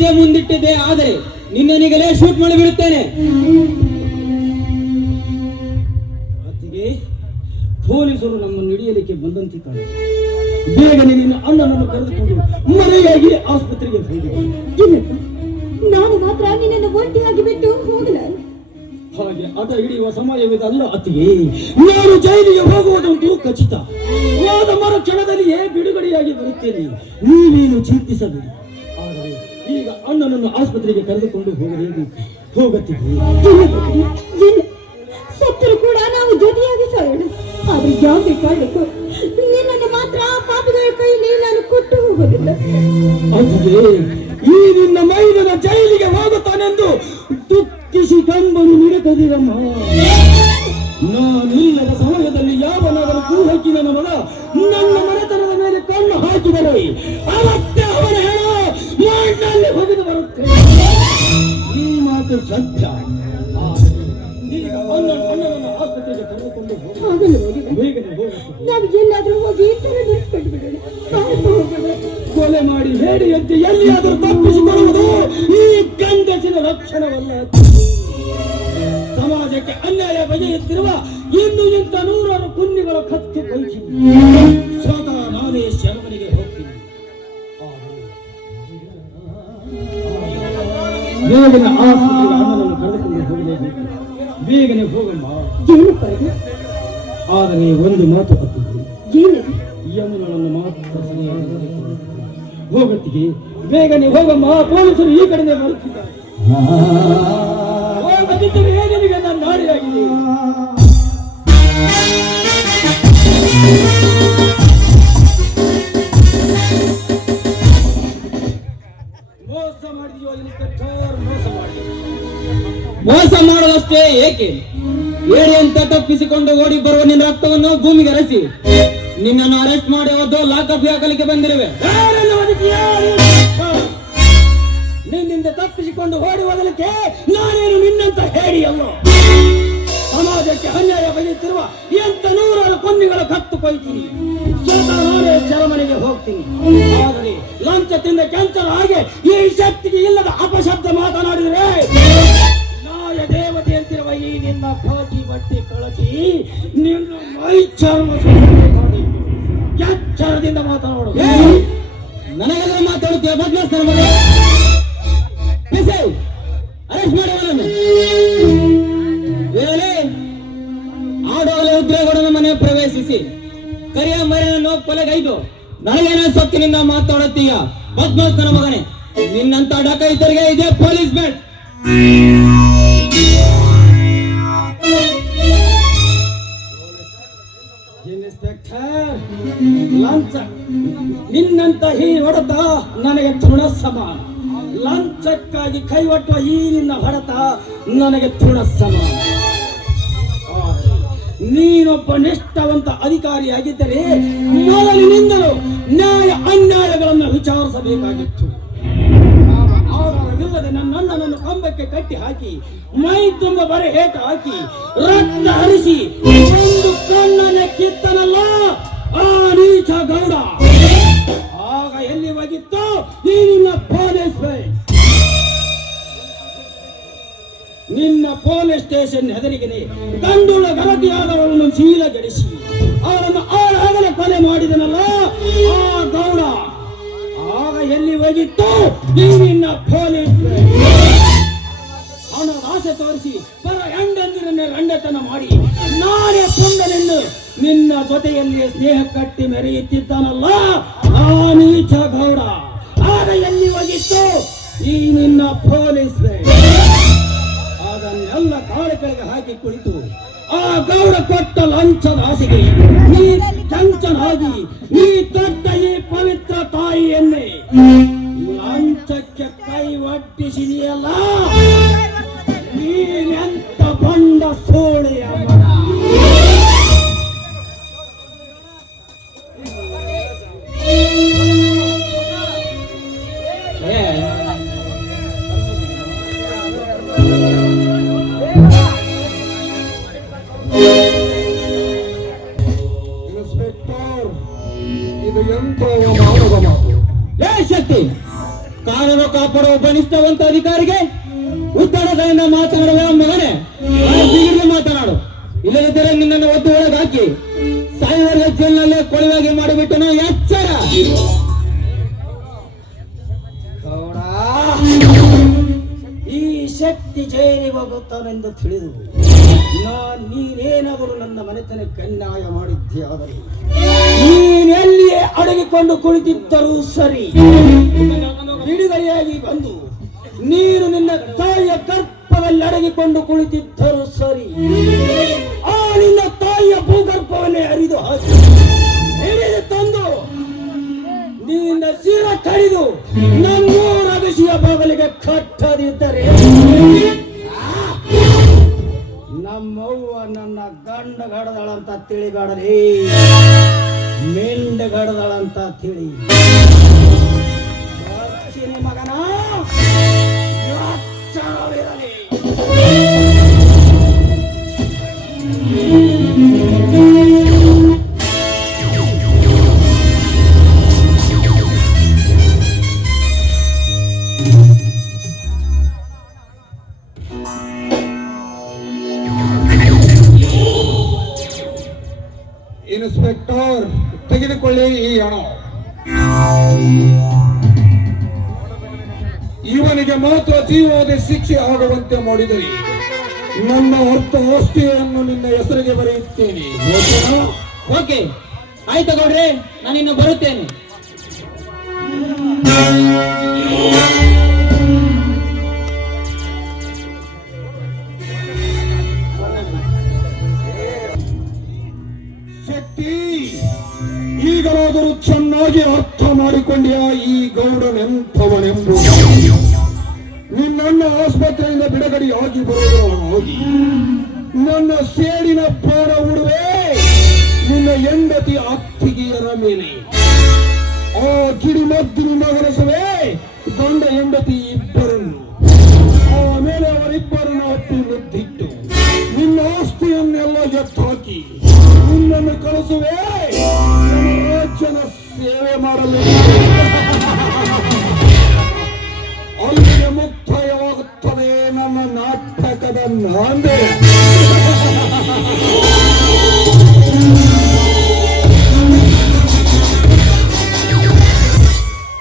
ಹೆಜ್ಜೆ ಮುಂದಿಟ್ಟಿದ್ದೆ, ಆದರೆ ನಿನ್ನನಿಗಲೇ ಶೂಟ್ ಮಾಡಿ ಬಿಡುತ್ತೇನೆ. ಪೊಲೀಸರು ನಮ್ಮನ್ನು ಹಿಡಿಯಲಿಕ್ಕೆ ಬಂದಂತೆ ಕಾಣುತ್ತೆ. ಬೇಗನೆ ನಿನ್ನ ಅಣ್ಣನನ್ನು ಕರೆದುಕೊಂಡು ಮನೆಯಾಗಿ ಆಸ್ಪತ್ರೆಗೆ ಹೋಗಿ. ನಾನು ಮಾತ್ರ ನಿನ್ನನ್ನು ಒಂಟಿಯಾಗಿ ಬಿಟ್ಟು ಹೋಗಲ. ಹಾಗೆ ಹಠ ಹಿಡಿಯುವ ಸಮಯವಿದಲ್ಲ ಅತ್ತಿಗೆ. ನಾನು ಜೈಲಿಗೆ ಹೋಗುವುದಂತೂ ಖಚಿತ. ಹೋದ ಮರು ಕ್ಷಣದಲ್ಲಿಯೇ ಬಿಡುಗಡೆಯಾಗಿ ಬರುತ್ತೇನೆ, ನೀವೇನು ಚಿಂತಿಸಬೇಡಿ. ಆದರೆ ಈಗ ಅಣ್ಣನನ್ನು ಆಸ್ಪತ್ರೆಗೆ ಕರೆದುಕೊಂಡು ಹೋಗುತ್ತಿದ್ದೆ. ಸತ್ತರೂ ಕೂಡ ನಾವು ಜೊತೆಯಾಗಿ ಸಾಯೋಣ. ಆದ್ರೆ ಯಾವುದೇ ಕಾರಣಕ್ಕೂ ನಿನ್ನನ್ನು ಮಾತ್ರ ಪಾಪಿಗಳ ಕೈಯಲ್ಲಿ ನಾನು ಕೊಟ್ಟು ಹೋಗೋದಿಲ್ಲ. ಅದೇ ಈ ನಿನ್ನ ಮೈದನ ಜೈಲಿಗೆ ಹೋಗುತ್ತಾನೆಂದು ದುಃಖಿಸಿ ಕಂಬನು ನಿರತದಿರಮ್ಮ. ನಾನಿಲ್ಲದ ಸಮಯದಲ್ಲಿ ಯಾವನಾದರೂ ಕೂಹಕ್ಕಿ ನನ್ನ ಮಗ ನನ್ನ ಮನೆತನದ ಮೇಲೆ ಕಣ್ಣು ಹಾಕಿದರೆ ಅವತ್ತೇ ಅವನ ಹೇಳೋ ಮಣ್ಣಲ್ಲಿ ಹೊಗೆದು ಬರುತ್ತೆ. ಈ ಮಾತು ಸತ್ಯ. ಈಗ ಅಣ್ಣನನ್ನು ಆಸ್ಪತ್ರೆಗೆ ಕರೆದುಕೊಂಡು ನಾವು ಎಲ್ಲಾದ್ರೂ ಹೋಗಿ ನೆನೆಸ್ಕೊಂಡು ಬಿಡೋಣ. ಕೊಲೆ ಮಾಡಿ ಹೇಡಿಯಂತೆ ಎಲ್ಲಿಯಾದರೂ ತಪ್ಪಿಸಿಕೊಳ್ಳುವುದು ಈ ಗಂಡಸಿನ ಲಕ್ಷಣವಲ್ಲ. ಸಮಾಜಕ್ಕೆ ಅನ್ಯಾಯ ಬಗೆಯುತ್ತಿರುವ ಇನ್ನು ಇಂಥ ನೂರಾರು ಕುಂಡಿಗಳ ಕತ್ತು ಪಂಚಿ ಸ್ವತಃ ನಾನೇ ಶರಮನಿಗೆ ಹೋಗ್ತೀನಿ. ಬೇಗನೆ ಆಸ್ಪತ್ರೆಗೆ ಅಣ್ಣನನ್ನು ಕರೆದುಕೊಂಡು ಹೋಗಲೇಬೇಕು. ಬೇಗನೆ ಹೋಗಮ್ಮ. ಆದರೆ ಒಂದು ಮಾತು ಹತ್ತಿದೆ. ಯಮುನನ್ನು ಮಾತ್ರ ಸರಿಯಾಗಿ ಹೋಗತ್ತಿಗೆ. ಬೇಗನೆ ಹೋಗಮ್ಮ, ಪೊಲೀಸರು ಈ ಕಡೆ ಬರುತ್ತಿದ್ದಾರೆ. ಹೋಗದಿದ್ದರೆ ಏನಿಗೆ ನನ್ನ ನಾಡಿಯಾಗಿದೆ. ಮೋಸ ಮಾಡಿದೆಯೋ ಇನ್ಸ್ಪೆಕ್ಟರ್, ಮೋಸ ಮಾಡುವಷ್ಟೇ ಏಕೆ? ಏಡಿಯಂತ ತಪ್ಪಿಸಿಕೊಂಡು ಓಡಿ ಬರುವ ನಿನ್ನ ರಕ್ತವನ್ನು ಭೂಮಿಗೆ ಹರಿಸಿ ನಿನ್ನನ್ನು ಅರೆಸ್ಟ್ ಮಾಡಿ ಹೋದ್ದು ಲಾಕಪ್ ಹಾಕಲಿಕ್ಕೆ ಬಂದಿರುವೆ. ನಿನ್ನಿಂದ ತಪ್ಪಿಸಿಕೊಂಡು ಓಡಿ ಹೋಗಲಿಕ್ಕೆ ನಾನೇನು ನಿನ್ನಂತ ಹೇಡಿಯಲ್ಲ. ಸಮಾಜಕ್ಕೆ ಅನ್ಯಾಯ ಬಗೆಯುತ್ತಿರುವ ಎಂತ ನೂರಾರು ಕೊಂದಿಗಳ ಕತ್ತು ಕೊಯ್ತೀನಿ. ಸ್ವತಃ ನಾನೇ ಚರಮನೆಗೆ ಹೋಗ್ತೀನಿ. ಆದರೆ ಲಂಚ ತಿಂದ ಕೆಂಚರ ಹಾಗೆ ಈ ಶಕ್ತಿಗೆ ಇಲ್ಲದ ಅಪಶಬ್ದ ಮಾತನಾಡಿದರೆ ನಾಯ ದೇವತೆ ಅಂತಿರುವ ಈ ನಿನ್ನ ಖಾಕಿ ಬಟ್ಟೆ ಕಳಚಿ ನಿನ್ನ ಮೈ ಚರ್ಮ ಮಾಡಿ ಎಚ್ಚರದಿಂದ ಮಾತನಾಡು. ನನಗೆಲ್ಲ ಮಾತಾಡುತ್ತೀಯ ಬದಲಾಯಿಸ್ತಾರ ಮಗ. ಅರೆಸ್ಟ್ ಮಾಡಿ ಅವನನ್ನು. ಆಡೋಲೆ ಉದ್ರೇಗೌಡನ ಮನೆ ಪ್ರವೇಶಿಸಿ ಕರಿಯ ಮರೆಯನ್ನು ಕೊಲೆಗೈದು ನನಗೇನ ಸೊಕ್ಕಿನಿಂದ ಮಾತಾಡುತ್ತೀಯ ಬದ್ಮಾಸ್ತನ ಮಗನೇ. ನಿನ್ನಂತ ಡಕೈತರಿಗೆ ಇದೆ ಪೊಲೀಸ್ ಬೇಡ್. ಇನ್ಸ್ಪೆಕ್ಟರ್, ಲಂಚ ನಿನ್ನಂತ ಈ ಹೊಡೆತ ನನಗೆ ತೃಣ ಸಮಾನ. ಲಂಚಕ್ಕಾಗಿ ಕೈವಟ್ಟುವ ಈ ನಿನ್ನ ಹೊಡೆತ ನನಗೆ ತೃಣ ಸಮಾನ. ನೀನೊಬ್ಬ ನಿಷ್ಠಾವಂತ ಅಧಿಕಾರಿಯಾಗಿದ್ದರೆ ಮೊದಲಿನಿಂದಲೂ ನ್ಯಾಯ ಅನ್ಯಾಯಗಳನ್ನು ವಿಚಾರಿಸಬೇಕಾಗಿತ್ತು. ಆಧಾರವಿಲ್ಲದೆ ನನ್ನನ್ನು ಕಂಬಕ್ಕೆ ಕಟ್ಟಿ ಹಾಕಿ ಮೈ ತುಂಬ ಬರೆ ಹೇಟ ಹಾಕಿ ರಕ್ತ ಹರಿಸಿ ಒಂದು ಕಣ್ಣನೆ ಕಿತ್ತನಲ್ಲ ಆ ನೀಚ ಗೌಡ. ಆಗ ಎಲ್ಲಿ ಹೋಗಿತ್ತು ಈ ನಿನ್ನ ಪೊಲೀಸ್ ನಿನ್ನ ಪೊಲೀಸ್ ಸ್ಟೇಷನ್ ಹೆದರಿಗೆನೆ ಗಂಡುಳ ಗರತಿಯಾದವರನ್ನು ಶೀಲಗೆಡಿಸಿ ಅವರನ್ನು ಆಳಾಗಲೇ ಕೊಲೆ ಮಾಡಿದನಲ್ಲ ಆ ಗೌಡ. ಆಗ ಎಲ್ಲಿ ಹೋಗಿತ್ತು ಈ ನಿನ್ನ ಪೊಲೀಸ್ ಅವನ ಆಸೆ ತೋರಿಸಿ ಬರ ಹೆಂಡಂದಿರನ್ನೇ ರಂಡತನ ಮಾಡಿ ನಾನೇ ಪುಂಡನೆಂದು ನಿನ್ನ ಜೊತೆಯಲ್ಲಿ ಸ್ನೇಹ ಕಟ್ಟಿ ಮೆರೆಯುತ್ತಿದ್ದಾನಲ್ಲ ಆ ನೀಚ ಗೌಡ. ಆಗ ಎಲ್ಲಿ ಹೋಗಿತ್ತು ಈ ನಿನ್ನ ಪೊಲೀಸ್ ಅದನ್ನೆಲ್ಲ ಕಾಲ ಕೆಳಗೆ ಹಾಕಿ ಕುಳಿತು ಆ ಗೌಡ ಕೊಟ್ಟ ಲಂಚದ ಆಸೆಗೆ ನೀ ಚಂಚನಾಗಿ ನೀ ದೊಡ್ಡ ಈ ಪವಿತ್ರ ತಾಯಿಯನ್ನೇ ಲಂಚಕ್ಕೆ ಕೈ ಒಡ್ಡಿಸಿದೆಯಲ್ಲ. ನೀನೆಂತ ಬಂಡ ಸೋಳೆಯ ಮಗ. ಇನ್ಸ್ಪೆಕ್ಟರ್, ಇದು ಎಂತ ಮಾನವ ಮಾತು. ಶಕ್ತಿ ಕಾನೂನು ಕಾಪಾಡುವ ಒಬ್ಬ ನಿಷ್ಠಾವಂತ ಅಧಿಕಾರಿಗೆ ಉತ್ತರದಿಂದ ಮಾತನಾಡುವ ಮಗನೇ ಬೀಗಿರ್ಗೆ ಮಾತನಾಡು. ಇಲ್ಲದಿದ್ದರೆ ನಿನ್ನನ್ನು ಒದ್ದು ಒಳಗೆ ಹಾಕಿ ಸಾಯುವವರೆಗೆ ಜೈಲಿನಲ್ಲೇ ಕೊಳವಾಗಿ ಮಾಡಿಬಿಟ್ಟನು. ಎಚ್ಚರ! ಈ ಶಕ್ತಿ ಜೈಲಿಗೆ ಹೋಗುತ್ತಾನೆಂದು ತಿಳಿದು ನೀನೇನಾದರೂ ನನ್ನ ಮನೆತನಕ್ಕೆ ಅನ್ಯಾಯ ಮಾಡಿದ್ದೆ. ಆದರೆ ನೀನೆಲ್ಲಿಯೇ ಅಡಗಿಕೊಂಡು ಕುಳಿತಿದ್ದರೂ ಸರಿ, ಬಿಡುಗಡೆಯಾಗಿ ಬಂದು ನೀನು ನಿನ್ನ ತಾಯಿಯ ಗರ್ಭದಲ್ಲಿ ಅಡಗಿಕೊಂಡು ಕುಳಿತಿದ್ದರೂ ಸರಿ, ಆ ನಿನ್ನ ತಾಯಿಯ ಭೂಗರ್ಭವನ್ನೇ ಅರಿದು ಹಾಕಿ ಹಿಡಿದು ತಂದು ನಿನ್ನ ಶಿರ ಕಡಿದು ನಮ್ಮೂರ ಬಿಸಿಯ ಬಾಗಲಿಗೆ ಕಟ್ಟದಿದ್ದರೆ ನಮ್ಮವ್ವ ನನ್ನ ಗಂಡಗಡದಳಂತ ತಿಳಿಗಾಡಲಿ, ಮೆಂಡಗಡದಳಂತ ತಿಳಿ. ಮಗನ ಎಚ್ಚರವಿರಲಿ. ಇನ್ಸ್ಪೆಕ್ಟರ್, ತೆಗೆದುಕೊಳ್ಳಿ ಈ ಹಣ. ಇವನಿಗೆ ಮಾತ್ರ ಜೀವಾವಧಿ ಶಿಕ್ಷೆ ಆಗುವಂತೆ ಮಾಡಿದರೆ ನನ್ನ ಅರ್ಥ ಆಸ್ತಿಯನ್ನು ನಿನ್ನ ಹೆಸರಿಗೆ ಬರೆಯುತ್ತೇನೆ. ಓಕೆ, ಆಯ್ತು ಗೌಡ್ರೆ, ನಾನಿನ್ನು ಬರುತ್ತೇನೆ. ಶಕ್ತಿ, ಈಗಲಾದರೂ ಚೆನ್ನಾಗಿ ಅರ್ಥ ಮಾಡಿಕೊಂಡ್ಯಾ ಈ ಗೌಡನೆಂಥವನೆಂಬುದು. ನಿನ್ನನ್ನು ಆಸ್ಪತ್ರೆಯಿಂದ ಬಿಡುಗಡೆಯಾಗಿ ಬರುವುದಾಗಿ ನನ್ನ ಸೇಡಿನ ಪ್ರಾಣ ಉಡುವೆ ನಿನ್ನ ಹೆಂಡತಿ ಅತ್ತಿಗೆಯರ ಮೇಲೆ. ಆ ಕಿಡಿಮದ್ದಿನ ಮಗನಸವೇ ಗಂಡ ಹೆಂಡತಿ ಇಬ್ಬರನ್ನು, ಆಮೇಲೆ ಅವರಿಬ್ಬರನ್ನು ಅಟ್ಟಿ ಮುದ್ದಿಟ್ಟು ನಿನ್ನ ಆಸ್ತಿಯನ್ನೆಲ್ಲ ಎತ್ತಾಕಿ ನಿನ್ನನ್ನು ಕಳಿಸುವೆ ರಾಜ್ಯದ ಸೇವೆ ಮಾಡಲು. ಅಲ್ಲಿಗೆ ಮುಕ್ತಾಯವಾಗುತ್ತದೆ ನನ್ನ ನಾಟಕದ ನಾಂದೆ.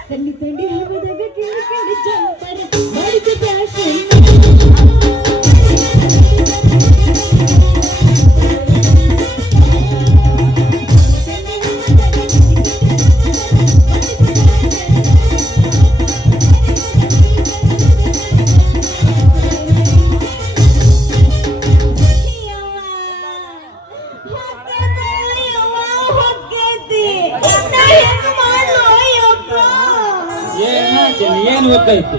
ತಂಡಿ ತಂಡಿ ಹಬ್ಬದಾಗ ಕೇಳಿ ಜಂಪರ ಮಾಡಿದ ಫ್ಯಾಷನ್. ಏನು ಗೊತ್ತಾಯ್ತು?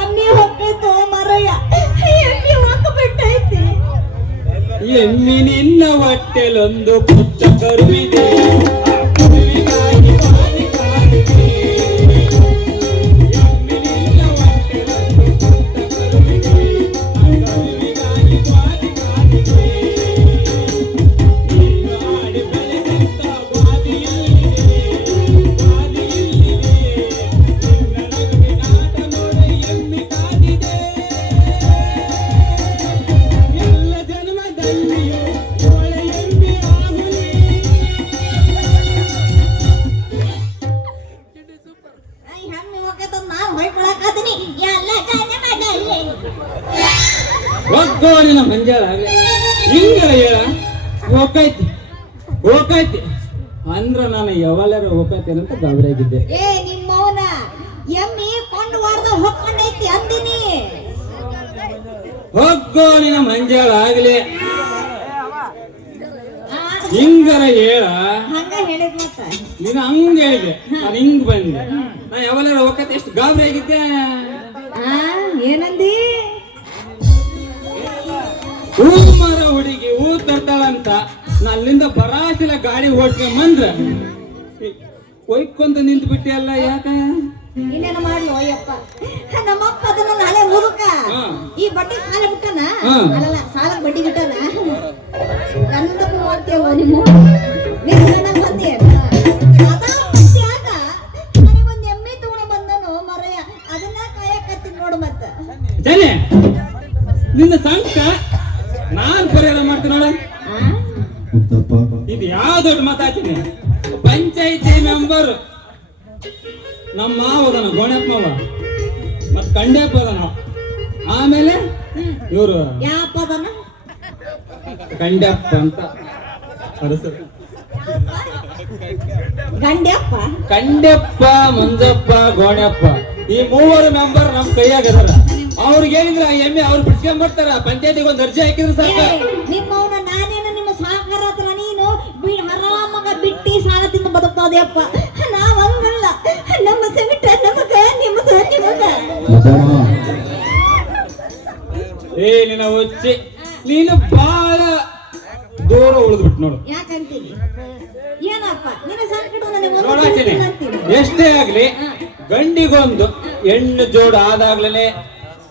ಎಮ್ಮಿ ಹೊಕ್ಕೈತು ಮರಯ್ಯ, ಎಮ್ಮಿ ಹೊಕ್ಕಬಿಟ್ಟೈತಿ. ಎಮ್ಮಿ ನಿನ್ನ ಹೊಟ್ಟೆಲೊಂದು ಪುಟ್ಟ ಕರುವಿದೆ, ಆ ಕರುವಿಗಾಗಿ ಬಾಲಿ ಕಾಡಿದೆ. ಎಮ್ಮಿ ನಿನ್ನ ಹೊಟ್ಟೆಲೊಂದು ಪುಟ್ಟ ಕರುವಿದೆ, ಆ ಕರುವಿಗಾಗಿ ಬಾಲಿ ಕಾಡಿದೆ. ನೀನು ಆಡಿ ಬೆಳೆದಂತ ಬಾದಿಯಲ್ಲಿದೆ, ಬಾದಿಯಲ್ಲಿದೆ. ನಿನ್ನ ನಗುವಿನಾಟ ನೋಡಿ ಎಮ್ಮಿ ಕಾದಿದೆ. ಎಲ್ಲ ಜನ್ಮದಲ್ಲಿಯೂ ಒಳ್ಳೆ ಎಮ್ಮೆ ಆಗುಲಿ. ಎಮ್ಮಿ ಹೊಕ್ಕೈತ ನಾನ್ ಹೊಯ್ಕೊಳಕಾತೀನಿ ಎಲ್ಲ ಕಾಯ್ದೆ ಮಾಡಲ್ಲಿ. ಒಗ್ಗೋಡಿನ ಮಂಜಾಳ ಹಿಂಗರ ಹೇಳ ಹೋಗೈತಿ ಹೋಗೈತಿ ಅಂದ್ರ ನಾನು ಯಾವಾಗಾರ ಹೋಗೈತೇನಂತ ಗಾಬರಿಯಾಗಿದ್ದೆ. ಏ ನಿಮ್ಮವನ ಎಮ್ಮಿ ಕೊಂಡು ವಾರದ ಹೊಕ್ಕಂಡೈತಿ ಅಂದಿನಿ. ಹೋಗೋಣಿನ ಮಂಜಾಳ ಆಗ್ಲಿ ಹಿಂಗರ ಹೇಳ. ಹಂಗ ಹೇಳಿದ್ ಮತ್ತ ನೀನು ಹಂಗ ಹೇಳಿದೆ, ನಾನು ಹಿಂಗ್ ಬಂದೆ. ನಾ ಯಾವಾಗಾರ ಹೋಗೈತೆ ಎಷ್ಟು ಗಾಬರಿ ಆಗಿದ್ದೆ. ಏನಂದಿ? ಹೂ ಮರ ಹುಡುಗಿ ಹೂ ತರ್ತಾಳಂತ ನಾ ಅಲ್ಲಿಂದ ಬರಾಸಿಲ ಗಾಡಿ ಓಡ್ಸ್ಕೊಂಡ್ ಬಂದ್ರ ಒಯ್ಕೊಂತ ನಿಂತು ಬಿಟ್ಟಿ ಅಲ್ಲ. ಯಾಕ ಇನ್ನೇನು ಮಾಡ್ಲು ಅಯ್ಯಪ್ಪ, ನಮ್ಮಪ್ಪ ಅದನ್ನ ನಾಳೆ ಮುದುಕ ಈ ಬಡ್ಡಿ ಸಾಲ ಬಿಟ್ಟನ. ಅಲ್ಲಲ್ಲ, ಸಾಲ ಬಡ್ಡಿ ಬಿಟ್ಟನ. ನಂದಕ್ಕೂ ಮಾಡ್ತೇವ ನಿಮ್ಮ ಬಂದೆ ಒಂದ್ ಎಮ್ಮೆ ತಗೊಂಡ ಬಂದನು. ಇದು ಯಾವ ದೊಡ್ಡ ಮಾತಾಡ್ತೀನಿ. ಪಂಚಾಯಿತಿ ಮೆಂಬರ್ ನಮ್ಮ ಮಾವದನ ಗೋಣಪ್ಪ ಮಾವ ಮತ್ ಕಂಡಪ್ಪ ಅದನ. ಆಮೇಲೆ ಇವರು ಯಾಪ ಅದನ್ನ ಕಂಡಪ್ಪ ಅಂತ ಅರಸರು. ಗಂಡ್ಯಪ್ಪ ಕಂಡಪ್ಪ, ಮಂಜಪ್ಪ, ಗೋಣಪ್ಪ ಈ ಮೂವರು ಮೆಂಬರ್ ನಮ್ ಕೈಯಾಗದಾರ. ಅವ್ರಿಗೆ ಹೇಳಿದ್ರ ಎಮ್ಮೆ ಅವ್ರು ಬಿಡ್ಸ್ಕೊಂಡ್ಬರ್ತಾರ. ಪಂಚಾಯತಿಗೆ ಒಂದು ಅರ್ಜಿ ಹಾಕಿದ್ರೆ ಸಾಕ. ನಿಮ್ಮವನ ನಾನೇನು ನಿಮ್ಮ ಸಹಕಾರ ಹತ್ರ ನೀನು ಆರಾಮಾಗ ಬಿಟ್ಟಿ ಸಾಲ ತಿಂದು ಬದುಕ್ತಾದೆಯಪ್ಪ. ನಾವ್ ಹಂಗಲ್ಲ, ನಮ್ಮ ಸಂಕಟ ನಮಗ ನಿಮಗ ನಿಮಗ. ಏ ನಿನ್ನ ಹುಚ್ಚಿ, ನೀನು ಬಾಳ ದೂರ ಉಳಿದ್ಬಿಟ್ಟು ನೋಡು. ಯಾಕಂತೀನಿ ಏನಪ್ಪ ನಿನ್ನ ಸಂಕಟ ನನಗೆ ನೋಡಾಚನೆ ಅಂತೀನಿ. ಎಷ್ಟೇ ಆಗ್ಲಿ ಗಂಡಿಗೊಂದು ಹೆಣ್ಣು ಜೋಡು ಆದಾಗ್ಲೇ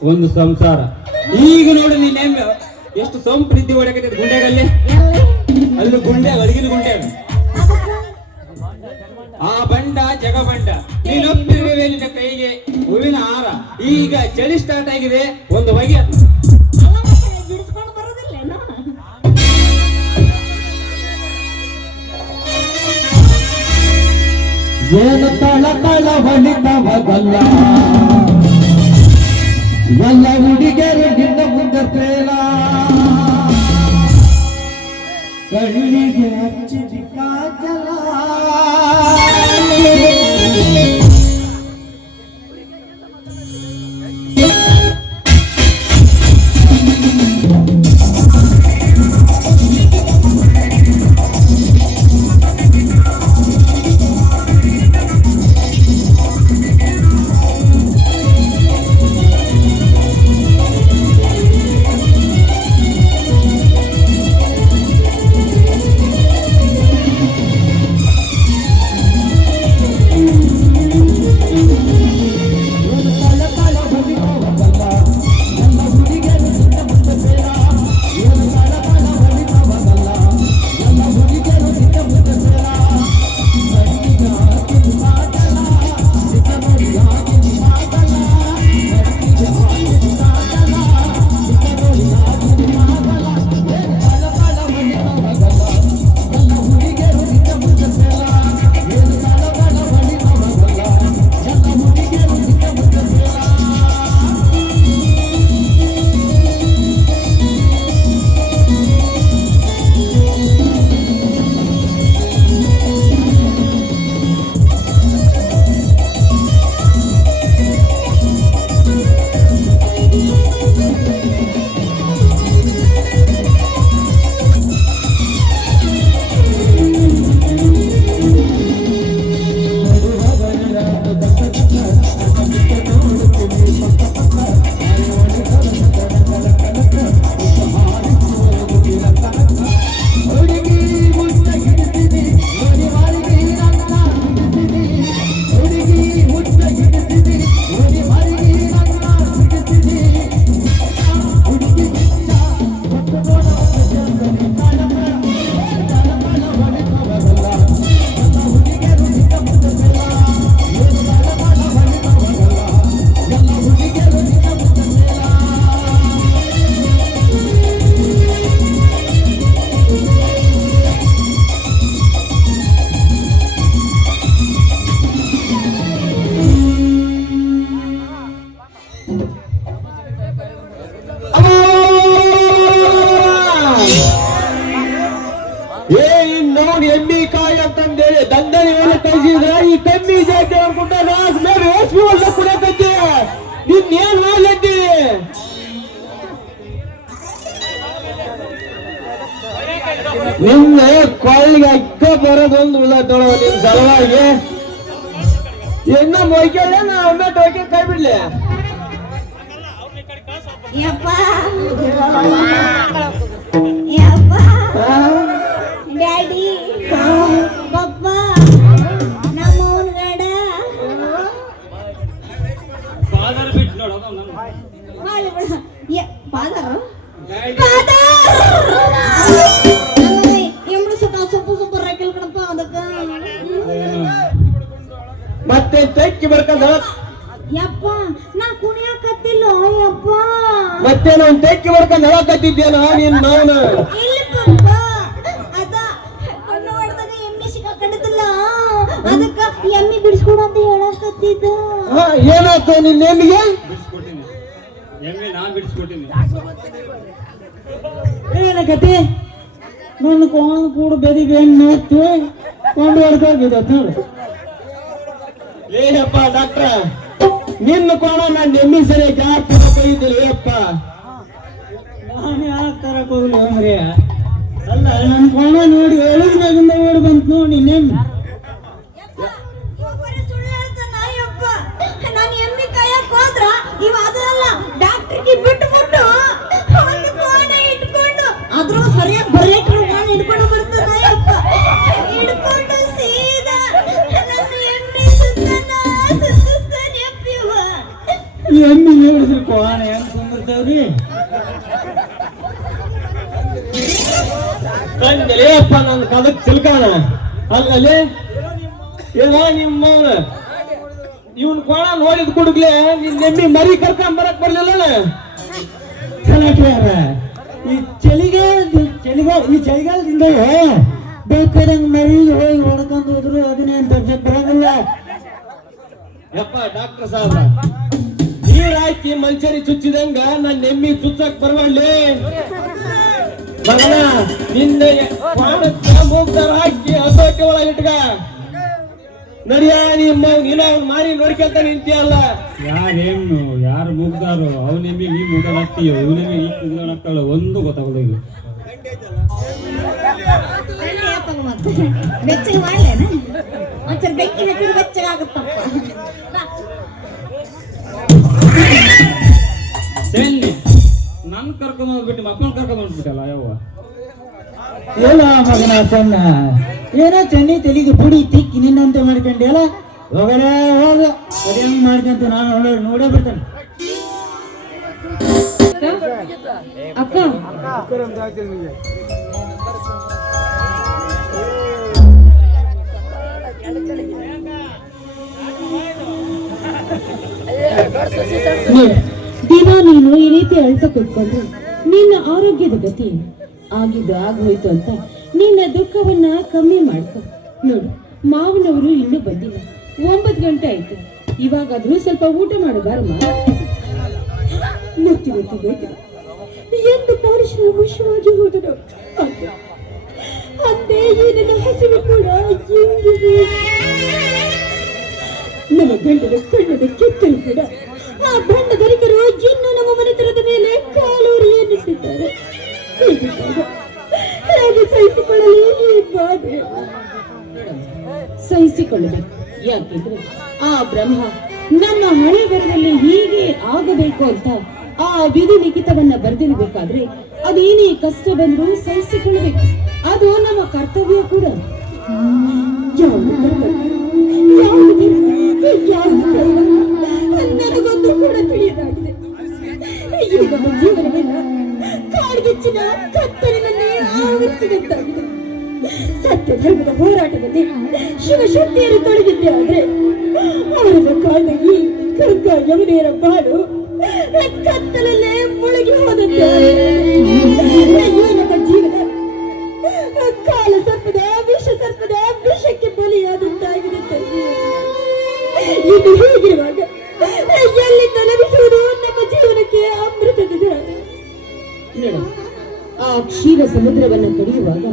ಒಂದು ಸಂಸಾರ. ಈಗ ನೋಡು ನೀನ್ ಎಷ್ಟು ಸಂಪ್ರೀತಿ ಹೊಡಕೈತೆ ಗುಂಡೆಗಲ್ಲಿ. ಅಲ್ಲಿ ಗುಂಡೆ ಅಡಗಿನ ಗುಂಡೆ ಅದು. ಆ ಬಂಡ ಜಗ ಬಂಡ ನೀನೊಪ್ಪಿರುವೆ ನಿನ್ನ ಕೈಗೆ ಹೂವಿನ ಹಾರ. ಈಗ ಚಳಿ ಸ್ಟಾರ್ಟ್ ಆಗಿದೆ, ಒಂದು ಬಗೆ ಬಿಡಿಸ್ಕೊಂಡು ಬರೋದಿಲ್ಲ ಏನು ತಳ ತಳ ಹೊಡಿತವಲ್ಲ ಎಲ್ಲ ಹುಡುಗರು ನಿನ್ನ ಮುಂದೆ ಪ್ರೇರ ಕಣ್ಣಿಗೆ ಹಚ್ಚಿದ ಕಾಜಲ. ಎಮ್ಮಿ ಕಾಯಿ ಅಂತಂದೇಳಿ ದಂಧನಿ ಮೇಲೆ ಕಳಿಸಿದ್ರೆ ಈ ಕಮ್ಮಿ ಜಾತಿ ಅನ್ಕೊಂಡ ಮೇಲೆ ರೇಷ್ಮೆ ಒಳ್ಳ ಕುಡಿಯಕತ್ತಿ ನಿನ್ನೇನ್ ಮಾಡ್ಲತ್ತಿ ನಿನ್ನೆ ಕೊಳ್ಳಿಗೆ ಅಕ್ಕ ಬರೋದೊಂದು ಉಳ್ಳತ್ತೋಳ ನಿನ್ ಸಲುವಾಗಿ ಎನ್ನ ಮೊಯ್ಕೇಳ ನಾ ಒಮ್ಮೆ ಟೋಕೆ ಕೈ ಬಿಡ್ಲಿ ಯಪ್ಪ ಯಪ್ಪ ಡ್ಯಾಡಿ ಪಪ್ಪ ನಮ್ಮವನ್ ಗಡ ಫಾದರ್ ಬಿಟ್ಟು ನೋಡು ಹಾಳು ಬಿಡ ಫಾದರ್ ಎಮ್ಳು ಸೊಪ್ಪು ಸೊಪ್ಪು ರಾಕಿಲ್ ಕಣಪ್ಪ ಅದಕ್ಕ ಮತ್ತೆ ತೆಕ್ಕಿ ಬರ್ಕಂದ ಯಪ್ಪ ನಾ ಕುಣಿಯಾಕತ್ತಿಲ್ಲ ಯಪ್ಪ ಮತ್ತೆ ನಾನು ತೆಕ್ಕಿ ಬರ್ಕಂಡ್ ಹೇಳಕತ್ತಿದ್ದೇನ ನೀನ್ ನಾನು ಇಲ್ಲಿ ಪಪ್ಪ ಅದ ಎಮ್ಮಿ ಬಿಡಿಸ್ಕೊಡು ಅಂತ ಹೇಳಕತ್ತಿದ್ದ. ಏನಾಯ್ತು ನಿನ್ನ ಎಮ್ಮಿಗೆ? ಬಿಡಿಸ್ಕೊಟ್ಟಿನಿ ಎಮ್ಮೆ ನಾನ್ ಬಿಡಿಸ್ಕೊಟ್ಟಿನಿ. ಏನಕತಿ ನನ್ನ ಕೋಣ ಕೂಡ ಬೆದಿ ಬೆಣ್ಣೆ ಎತ್ತು ಕೊಂಡು ಹೊಡ್ಕೋಗಿದ್ದ ನೋಡು. ಏಯಪ್ಪ ಡಾಕ್ಟ್ರ, ನಿನ್ನ ಕೋಣ ನಾನು ಎಮ್ಮಿ ಸರಿಯಾಗಿ ಯಾಕೆ ಇದ್ದಿಲ್ಲ ಅಪ್ಪ? ನಾನು ಯಾಕೆ ತರಕ್ ಹೋಗ್ಲಿ ಅಂದ್ರಿ? ಅಲ್ಲ ನನ್ನ ಕೋಣ ನೋಡಿ ಎಳಗಿನಾಗಿಂದ ಓಡಿ ಬಂತು ನೋಡಿ ನಿನ್ನೆಮ್ಮಿ. ನಾನು ಎಮ್ಮಿ ಕಾಯಕ್ ಹೋದ್ರ ಇವ ಅದಲ್ಲ ಡಾಕ್ಟರ್ಗೆ ಬಿಟ್ಟು ಒಂದು ಕೋಣ ಇಟ್ಕೊಂಡು ಅದ್ರೂ ಸರಿಯಾಗಿ ಬರೆಯಕ್ಕೆ ಹಿಡ್ಕೊಂಡು ಬರ್ತದ ಯಪ್ಪ. ಹಿಡ್ಕೊಂಡು ಸೀದಾ ನನ್ನ ಎಮ್ಮಿ ಸುತ್ತಾನೆ ಅಪ್ಪಿವ. ಎಮ್ಮಿ ನೋಡಿದ್ರೆ ಕೋಣ ಹೆಂಗ್ ಕುಂದಿರ್ತಾವ್ರಿ? ಅಪ್ಪ ನನ್ನ ಕದಕ್ ಚಿಲ್ಕಾನ ಅಲ್ಲಲ್ಲಿ ಏನ ನಿಮ್ಮವ್ರ ಇವನ್ ಕೋಣ ನೋಡಿದ್ ಕುಡುಗ್ಲೆ ನಿನ್ ಎಮ್ಮಿ ಮರಿ ಕರ್ಕೊಂಡ್ ಬರಕ್ ಬರ್ಲಿಲ್ಲ. ಈ ಚಳಿಗಾಲದಿಂದ ಬೇಕಾದಂಗ ಮರಿಗೆ ಹೋಗಿ ಹೊಡ್ಕೊಂಡು ಹೋದ್ರು ಅದನ್ನೇನ್ ಬರಂಗಿಲ್ಲ. ಯಪ್ಪ ಡಾಕ್ಟರ್ ಸಾಹೇಬ, ನೀರ್ ಹಾಕಿ ಮಲ್ಚರಿ ಚುಚ್ಚಿದಂಗ ನನ್ನ ಎಮ್ಮಿ ಚುಚ್ಚಕ್ ಬರವಳ್ಳಿ ಮಗನ. ನಿನ್ನ ಮೂಗ್ದಾರ ಹಾಕಿ ಹಸೋಕೆ ಒಳಗೆ ಇಟ್ಕ ನಡಿಯ. ನಿಮ್ಮ ನೀನ ಅವ್ನ ಮಾರಿ ನೋಡ್ಕೊಂತ ನಿಂತಿಯಲ್ಲ. ಯಾರೇನು ಯಾರು ಮುಗ್ದಾರು ಅವನೆಮ್ಮಿ ಈ ಮುಗಲಾಗ್ತೀಯೋ ಇವನೆಮ್ಮಿ ಈ ಮುಗಲಾಗ್ತಾಳ ಒಂದು ಗೊತ್ತಾಗೋದಿಲ್ಲ. ಬೆಚ್ಚಗೆ ಮಾಡ್ಲೇನ ಒಂಚೂರು ಬೆಂಕಿ ಹಚ್ಚಿದ್ರೆ ಬೆಚ್ಚಗಾಗುತ್ತಪ್ಪ. ಚೆನ್ನಿ ನನ್ ಕರ್ಕೊಂಡ್ ಹೋಗ್ಬಿಟ್ಟು ಮಕ್ಕಳನ್ನ ಕರ್ಕೊಂಡ್ ಹೋಗ್ಬಿಟ್ಟಲ್ಲ ಯವ್ವ. ಏನ ಮಗನ ಚೆನ್ನ ಏನೋ ಚೆನ್ನಿ ತೆಲಿಗೆ ಪುಡಿ ತಿಕ್ಕಿ ನಿನ್ನಂತೆ ಮಾಡ್ಕೊಂಡೆ ಅಲ್ಲ. ಹೋಗಲೇ ಹೋಗ ಅದ್ ಹೆಂಗ್ ಮಾಡ್ಕೊಂತ ನಾನು ನೋಡೇ ಬಿಡ್ತೇನೆ. ಅಕ್ಕ ದಿನ ನೀನು ಈ ರೀತಿ ಅಳ್ತಾ ಕೂತ್ಕೊಂಡ್ರೆ ನಿನ್ನ ಆರೋಗ್ಯದ ಗತಿ ಏನು? ಆಗಿದ್ದು ಆಗೋಯ್ತು ಅಂತ ನಿನ್ನ ದುಃಖವನ್ನ ಕಮ್ಮಿ ಮಾಡ್ಕೊ. ನೋಡು, ಮಾವನವರು ಇನ್ನೂ ಬಂದಿಲ್ಲ. 9 ಗಂಟೆ ಆಯ್ತು. ಇವಾಗಾದ್ರೂ ಸ್ವಲ್ಪ ಊಟ ಮಾಡಬಾರಮ್ಮ. ಎಂದು ಪಾರಿಶ್ರ ವಶವಾಗಿ ಹೋದನು ಅಂದೇ ಈ ನನ್ನ ಹಸಿರು ಕೂಡ ನನ್ನ ಗಂಡನ ಕಣ್ಣದ ಕೆತ್ತಲು ಕೂಡ ಆ ಬಣ್ಣದರಿಕರು ಇನ್ನು ನಮ್ಮ ಮನೆತನದ ಮೇಲೆ ಕಾಲೂರಿ ಎನ್ನುತ್ತಿದ್ದಾರೆ. ಹೇಗೆ ಸಹಿಸಿಕೊಳ್ಳಲಿ ಈ ಬಾಧೆ? ಸಹಿಸಿಕೊಳ್ಳಬೇಕು. ಯಾಕೆಂದ್ರೆ ಆ ಬ್ರಹ್ಮ ನನ್ನ ಹಣೆ ಬರದಲ್ಲಿ ಹೀಗೆ ಆಗಬೇಕು ಅಂತ ಆ ವಿಧಿ ಲಿಖಿತವನ್ನ ಬರೆದಿರಬೇಕಾದ್ರೆ ಅದೇನೇ ಕಷ್ಟ ಬಂದರೂ ಸಹಿಸಿಕೊಳ್ಳಬೇಕು. ಅದು ನಮ್ಮ ಕರ್ತವ್ಯ ಕೂಡ. ಯಾವುದು ಕರ್ತವ್ಯ, ನನಗೊಂದು ಕೂಡ ತಿಳಿಯದಾಗಿದೆ. ಈಗ ಜೀವನವೆಲ್ಲ ಕಾಡ್ಗಿಚ್ಚಿನ ಕತ್ತಲಿನಲ್ಲಿ ಆವರಿಸಿದಂತಾಗಿದೆ. ಸತ್ಯ ಧರ್ಮದ ಹೋರಾಟದಲ್ಲಿ ಶಿವಶಕ್ತಿಯನ್ನು ತೊಡಗಿದ್ದೆ ಆದ್ರೆ ಅವರ ಕಾಲ ಈ ಗಂಗಾ ಯಮುನೆಯರ ಬಾಳು ಕತ್ತಲಲ್ಲೇ ಮುಳುಗಿ ಹೋದಂತೆ ನಮ್ಮ ಜೀವನ ಕಾಲ ಸರ್ಪದ ವಿಷಕ್ಕೆ ಬಲಿಯಾದಂತಾಗಿದೆ. ಇದು ಹೀಗಿರುವಾಗ ಎಲ್ಲಿಂದ ಲಭಿಸುವುದು ನಮ್ಮ ಜೀವನಕ್ಕೆ ಅಮೃತದ ಧಾರೆ? ಆ ಕ್ಷೀರ ಸಮುದ್ರವನ್ನು ಕಡಿಯುವಾಗ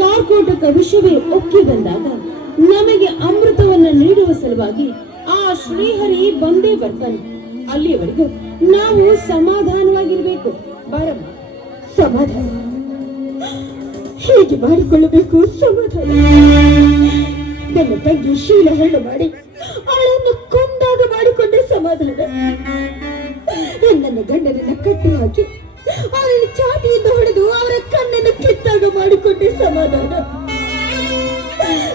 ಕಾರ್ಕೋಟಕ ವಿಷವೇ ಒಕ್ಕಿ ಬಂದಾಗ ನಮಗೆ ಅಮೃತವನ್ನ ನೀಡುವ ಸಲುವಾಗಿ ಆ ಶ್ರೀಹರಿ ಬಂದೇ ಬರ್ತಾನೆ. ಅಲ್ಲಿಯವರೆಗೂ ನಾವು ಸಮಾಧಾನವಾಗಿರ್ಬೇಕು. ಬಾರಮ್ಮ, ಸಮಾಧಾನ ಹೇಗೆ ಮಾಡಿಕೊಳ್ಳಬೇಕು? ಸಮಾಧಾನ ನನ್ನ ತಂಗಿ ಶೀಲ ಹೆಣ್ಣು ಮಾಡಿ ಅವಳನ್ನು ಕೊಂದಾಗ ಮಾಡಿಕೊಂಡೆ ಸಮಾಧಾನ. ನನ್ನ ಗಂಡನನ್ನ ಕಟ್ಟಿ ಹಾಕಿ ಅವಳನ್ನು ಚಾಟಿಯಿಂದ ಹೊಡೆದು ಅವರ ಕಣ್ಣನ್ನು ಕಿತ್ತಾಗ ಮಾಡಿಕೊಂಡೆ ಸಮಾಧಾನ.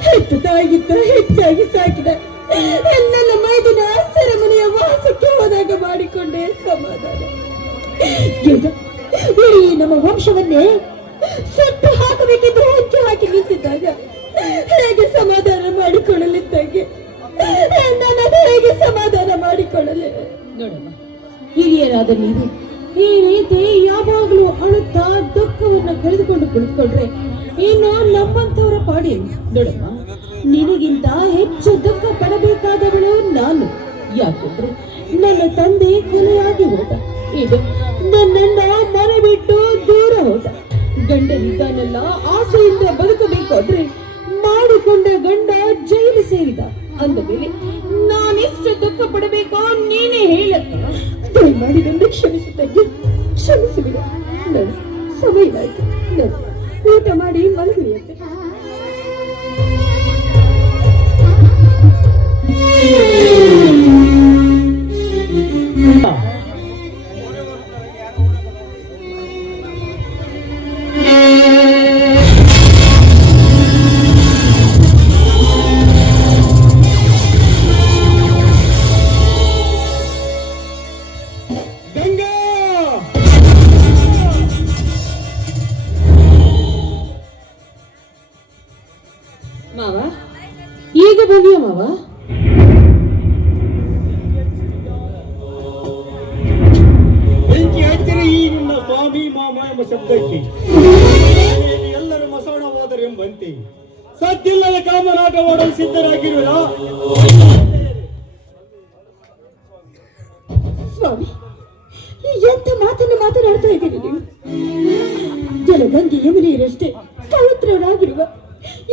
ಹೆತ್ತು ತಾಯಿಗಿಂತ ಹೆಚ್ಚಾಗಿ ಸಾಕಿದ ನನ್ನ ಮೈದಿನ ಸೆರೆಮನೆಯ ವಾಸಕ್ಕೆ ಹೋದಾಗ ಮಾಡಿಕೊಂಡೆ ಸಮಾಧಾನ. ಇಡೀ ನಮ್ಮ ವಂಶವನ್ನೇ ಸುಟ್ಟು ಹಾಕಬೇಕೆಂದು ಹೊಂಚು ಹಾಕಿ ನಿಂತಿದ್ದಾಗ ಹೇಗೆ ಸಮಾಧಾನ ಮಾಡಿಕೊಳ್ಳಲಿದ್ದಂಗೆ ನಾನು ಹೇಗೆ ಸಮಾಧಾನ ಮಾಡಿಕೊಳ್ಳಲಿ? ನೋಡಮ್ಮ, ಹಿರಿಯರಾದ ನೀವು ಈ ರೀತಿ ಯಾವಾಗಲೂ ಅಳುತ್ತಾ ದುಃಖವನ್ನ ಕಳೆದುಕೊಂಡು ಕುಳಿತುಕೊಂಡ್ರೆ ಇನ್ನು ನಮ್ಮಂತವರ ಪಾಡಿ. ನೋಡಮ್ಮ, ನಿನಗಿಂತ ಹೆಚ್ಚು ದುಃಖ ಮಾಡಬೇಕಾದವಳು ನಾನು. ಯಾಕಂದ್ರೆ ನನ್ನ ತಂದೆ ಕೊಲೆಯಾಗಿ ಹೋದ, ಈಗ ನನ್ನನ್ನ ಮನೆ ಬಿಟ್ಟು ದೂರ ಹೋದ. ಗಂಡನಿದ್ದಾನೆಲ್ಲ ಆಸೆಯಿಂದ ಬದುಕಬೇಕಾದ್ರೆ ಮಾಡಿಕೊಂಡ ಗಂಡ ಜೈಲು ಸೇರಿದ ಅಂದ ಮೇಲೆ ನಾನೆಷ್ಟು ದುಃಖ ಪಡಬೇಕೋ ನೀನೇ ಹೇಳಕ್ಕ. ದಯಮಾಡಿ ನನ್ನ ಕ್ಷಮಿಸುತ್ತಂಗೆ, ಕ್ಷಮಿಸಿಬಿಡ. ನಾನು ಸಮಯ ಆಯ್ತು, ನಾನು ಊಟ ಮಾಡಿ ಮಲಗಿರಿಯಂತೆ. ಗಂಗಾ ಮಾವ, ಈಗ ಬಂದಿಯ ಮಾವ? ಬೆಂಕಿ ಹಚ್ಚಿರಿ ಈ ನಿನ್ನ ಸ್ವಾಮಿ ಮಾಮ ಎಂಬ ಶಬ್ದಕ್ಕೆ ಎಲ್ಲರೂ ಮಸೋಣ ಹೋದರೆಂಬಂತೆ ಸದ್ದಿಲ್ಲದ ಕಾಮರಾಟವಾಡಲು ಸಿದ್ಧರಾಗಿರುವಿರ. ಸ್ವಾಮಿ, ಎಂತ ಮಾತನ್ನು ಮಾತನಾಡ್ತಾ ಇದ್ದೀರಿ ನೀವು? ಜಲಗಂಗೆ ಯಮುನೆಯರಷ್ಟೇ ಪವಿತ್ರರಾಗಿರುವ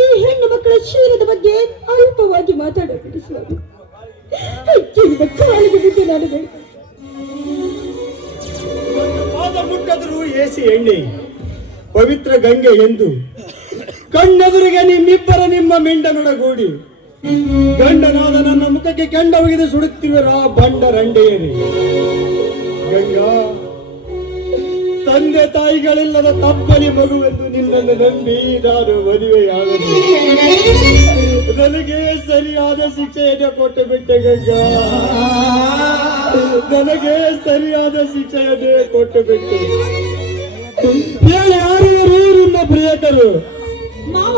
ಈ ಹೆಣ್ಣು ಮಕ್ಕಳ ಶೀಲದ ಬಗ್ಗೆ ಅಲ್ಪವಾಗಿ ಮಾತಾಡಬೇಡಿ ಸ್ವಾಮಿ. ಹೆಚ್ಚಿನ ಕಾಲಿಗೆ ಬಿದ್ದು ನಾನು ಬೇಡ. ಪಾದ ಮುಟ್ಟದರೂ ಏಸಿ ಎಣ್ಣೆ ಪವಿತ್ರ ಗಂಗೆ ಎಂದು ಕಣ್ಣೆದುರಿಗೆ ನಿಮ್ಮಿಬ್ಬರ ನಿಮ್ಮ ಮಿಂಡನೊಡಗೂಡಿ ಗಂಡನಾದ ನನ್ನ ಮುಖಕ್ಕೆ ಕೆಂಡ ಒಗೆದು ಸುಡುತ್ತಿರುವರ ಬಂಡ ರಂಡೆಯರಿ. ಗಂಗಾ, ತಂದೆ ತಾಯಿಗಳಿಲ್ಲದ ತಪ್ಪಲಿ ಮಗುವೆಂದು ನಿನ್ನನ್ನು ನಂಬಿ ನಾನು ಮದುವೆಯಾಗದು. ನನಗೆ ಸರಿಯಾದ ಶಿಕ್ಷೆಯನ್ನು ಕೊಟ್ಟು ಬಿಟ್ಟೆ ಗಂಗಾ, ನನಗೆ ಸರಿಯಾದ ಶಿಕ್ಷೆಯನ್ನೇ ಕೊಟ್ಟು ಬಿಟ್ಟೆ. ಯಾರು ನಿಮ್ಮ ಪ್ರಿಯಕರು? ಮಾವ,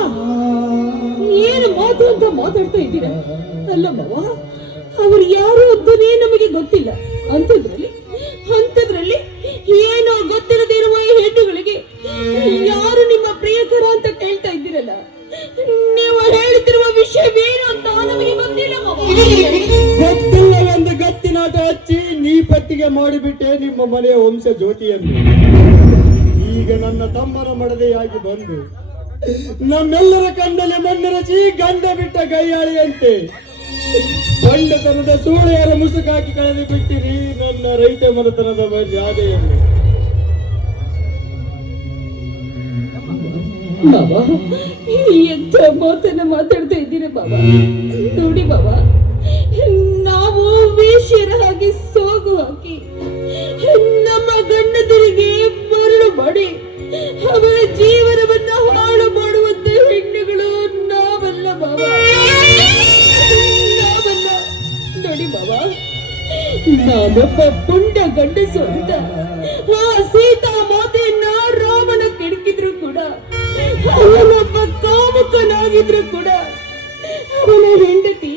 ಏನು ಮಾತು ಅಂತ ಮಾತಾಡ್ತಾ ಇದ್ದೀರಾ? ಅಲ್ಲ ಮಾವ, ಅವರು ಯಾರು ಅಂತನೇ ನಮಗೆ ಗೊತ್ತಿಲ್ಲ. ಅಂಥದ್ರಲ್ಲಿ ಏನೋ ಗೊತ್ತಿರದಿರುವ ಈ ಹೆಣ್ಣುಗಳಿಗೆ ಯಾರು ನಿಮ್ಮ ಪ್ರಿಯಕರ ಅಂತ ಕೇಳ್ತಾ ಇದ್ದೀರಲ್ಲ, ನೀವು ಹೇಳ್ತಿರುವ ವಿಷಯವೇನು ಅಂತ ನಮಗೆ ಗೊತ್ತಿಲ್ಲ ಮಾವ. ಗೊತ್ತಿಲ್ಲವೆಂದು ಗತ್ತಿನಾಟ ಹಚ್ಚಿ ನೀ ಪತ್ತಿಗೆ ಮಾಡಿಬಿಟ್ಟೆ ನಿಮ್ಮ ಮನೆಯ ವಂಶ ಜ್ಯೋತಿಯನ್ನು. ಈಗ ನನ್ನ ತಮ್ಮನ ಮಡದೆಯಾಗಿ ಬಂದು ನಮ್ಮೆಲ್ಲರ ಕಣ್ಣಲ್ಲಿ ಮಣ್ಣೆರಚಿ ಗಂಡ ಬಿಟ್ಟ ಗೈಯಾಳಿಯಂತೆ ಬಂಡತನದ ಸೂಳೆಯರ ಮುಸುಕಾಕಿ ಕಳೆದು ಬಿಟ್ಟಿರಿ ನನ್ನ ರೈತ ಮನತನದ ಮರ್ಯಾದೆಯನ್ನು. ಬಾಬಾ, ಎಂತ ಮಾತನ್ನ ಮಾತಾಡ್ತಾ ಇದ್ದೀರಾ ಬಾಬಾ? ನೋಡಿ ಬಾಬಾ, ನಾವು ವೇಶ್ಯರ ಹಾಗೆ ಸೋಗು ಹಾಕಿ ನಮ್ಮ ಗಂಡದರಿಗೆ ಮರಳು ಮಾಡಿ ಅವರ ಜೀವನವನ್ನ ಹಾಳು ಮಾಡುವಂತ ಹೆಣ್ಣುಗಳು ನಾವಲ್ಲ ಬಾಬಾ, ನಾವಲ್ಲ. ನೋಡಿ ಬಾಬಾ, ನಾನೊಬ್ಬ ಪುಂಡ ಗಂಡಸು ಅಂತ ಆ ಸೀತಾ ಮಾತೆಯನ್ನ ರಾವಣ ಕೆಣಕಿದ್ರು ಕೂಡ, ಅವನೊಬ್ಬ ಕಾಮುಕನಾಗಿದ್ರು ಕೂಡ, ಅವನ ಹೆಂಡತಿ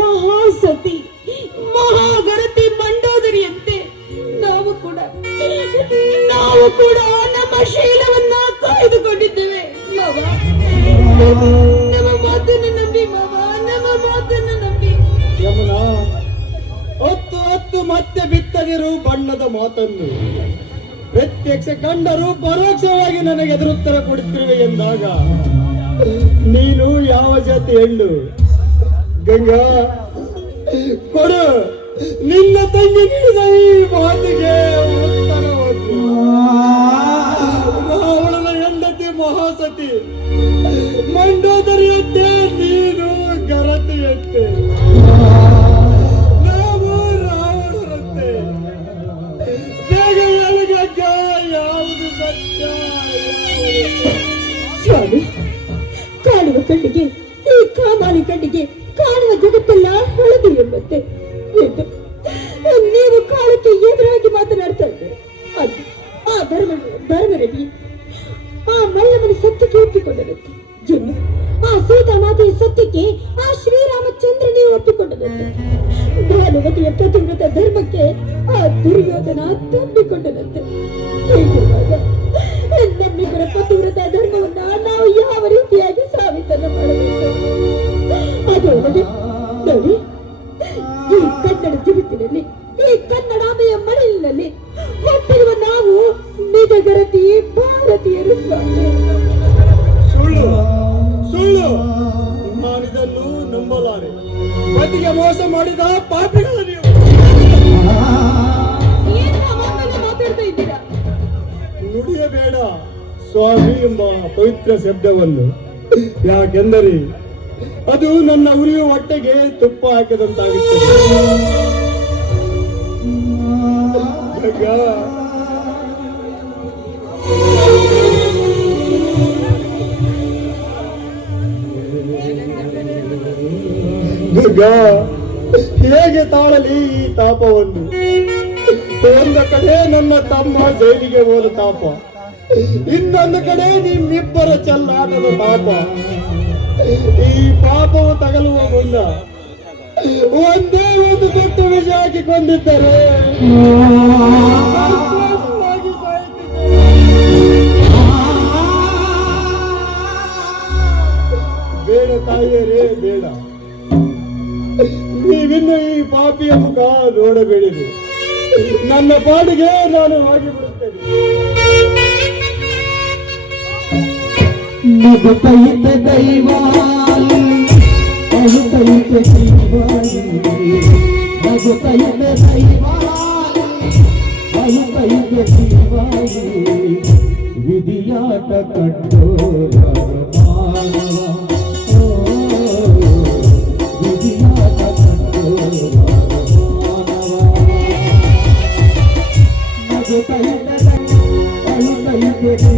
ಮಹಾಸತಿ ಮಹಾಗರತಿ ಮಂಡೋದರಿಯಂತೆ ನಾವು ಕೂಡ ನಮ್ಮ ಶೀಲವನ್ನ ಕಾಯ್ದುಕೊಂಡಿದ್ದೇವೆ ಮಾವ. ನಮ್ಮ ಮಾತನ್ನು ನಂಬಿ ಮಾವ, ನಮ್ಮ ಮಾತನ್ನು ನಂಬಿ. ಯಮುನಾ, ಹೊತ್ತು ಮತ್ತೆ ಬಿತ್ತದಿರು ಬಣ್ಣದ ಮಾತನ್ನು. ಪ್ರತ್ಯಕ್ಷ ಕಂಡರೂ ಪರೋಕ್ಷವಾಗಿ ನನಗೆ ಎದುರುತ್ತರ ಕೊಡುತ್ತಿರುವೆ ಎಂದಾಗ ನೀನು ಯಾವ ಜಾತಿ ಹೆಣ್ಣು? ಗಂಗಾ, ಕೊಡು ನಿನ್ನ ತಂಗಿ ನೀಡಿದ ಈ ಮಾತಿಗೆ ಉತ್ತರವನ್ನು. ರಾವಣನ ಹೆಂಡತಿ ಮಹಾಸತಿ ಮಂಡೋದರಿಯಂತೆ, ನೀನು ಗರತಿಯಂತೆ, ನಾವು ರಾವಣರಂತೆ. ಬೇಗ ಎಲುಗಗ್ಗ, ಯಾವುದು ಸತ್ಯ ಸ್ವಾಮಿ, ಕಾಣುವ ಕಣ್ಣಿಗೆ, ಈ ಕಾಮಾಲಿ ಕಣ್ಣಿಗೆ ಕಾಣುವ ಜಗತ್ತೆಲ್ಲ ಹಳದಿ ಎಂಬಂತೆ ನೀವು ಕಾಲಕ್ಕೆ ಎದುರಾಗಿ ಮಾತನಾಡ್ತಾ ಇದ್ದೀರಿ. ಅದು ಆ ಧರ್ಮರೆಡ್ಡಿ ಆ ಮಲ್ಲಮ್ಮನ ಸತ್ಯಕ್ಕೆ ಒಪ್ಪಿಕೊಂಡರಂತೆ. ಜೊನ್ನು ಆ ಸೀತಾ ಮಾತೆಯ ಸತ್ಯಕ್ಕೆ ಆ ಶ್ರೀರಾಮಚಂದ್ರನೇ ಒಪ್ಪಿಕೊಂಡದಂತೆ. ಭಾನುಮತಿಯ ಪತಿವ್ರತ ಧರ್ಮಕ್ಕೆ ಆ ದುರ್ಯೋಧನ ತಬ್ಬಿಕೊಂಡನಂತೆ. ಹೀಗಿರುವಾಗ ನಮ್ಮಿಬ್ಬರ ಪತಿವ್ರತ ಧರ್ಮವನ್ನ ನಾವು ಯಾವ ರೀತಿಯಾಗಿ ಸಾಬೀತನ್ನು ಮಾಡಬೇಕು? ಅದು ಅಲ್ಲದೆ ನೋಡಿ, ನಂಬಲಾರೆ. ಪತಿಗೆ ಮೋಸ ಮಾಡಿದ ಪಾಪಿಗಳು ನೀವು. ಏನು ಮಾತೆಲ್ಲ ಮಾತಾಡ್ತಾ ಇದ್ದೀರಾ? ನುಡಿಯಬೇಡ ಸ್ವಾಮಿ ಎಂಬ ಪವಿತ್ರ ಶಬ್ದವನ್ನು. ಯಾಕೆಂದರೆ ಅದು ನನ್ನ ಉರಿಯುವ ಹೊಟ್ಟೆಗೆ ತುಪ್ಪ ಹಾಕಿದಂತಾಗುತ್ತದೆ. ದುರ್ಗಾ, ಹೇಗೆ ತಾಳಲಿ ಈ ತಾಪವನ್ನು? ಒಂದು ಕಡೆ ನನ್ನ ತಮ್ಮ ಜೈಲಿಗೆ ಹೋದ ತಾಪ, ಇನ್ನೊಂದು ಕಡೆ ನಿಮ್ಮಿಬ್ಬರ ಚೆಲ್ಲಾಟದ ತಾಪ. ಈ ಪಾಪವು ತಗಲುವ ಮುನ್ನ ಒಂದೇ ಒಂದು ತುತ್ತು ವಿಷ ಹಾಕಿಕೊಂಡಿದ್ದರೆ ಸಂತೋಷವಾಗಿ ಸಾಯುತ್ತಿದ್ದೆ. ಬೇಡ ತಾಯಿಯರೇ, ಬೇಡ. ನೀವಿನ್ನು ಈ ಪಾಪಿಯ ಮುಖ ನೋಡಬೇಡಿರಿ. ನನ್ನ ಪಾಡಿಗೆ ನಾನು ಆಗಿಬಿಡುತ್ತೇನೆ. ನಗುತ್ತೈತೆ ದೈವಾಲಿ, ಅಳುತ್ತೈತೆ ಜೀವಾಲಿ. ನಗುತ್ತೈತೆ ದೈವಾಲಿ, ಅಳುತ್ತೈತೆ ಜೀವಾಲಿ. ವಿಧಿಯಾಟ ಕಂಡೋರ ಮಾನವ, ವಿಧಿಯಾಟ ಕಂಡೋರ ಮಾನವ. ನಗುತ್ತೈತೆ ಅಳುತ್ತೈತೆ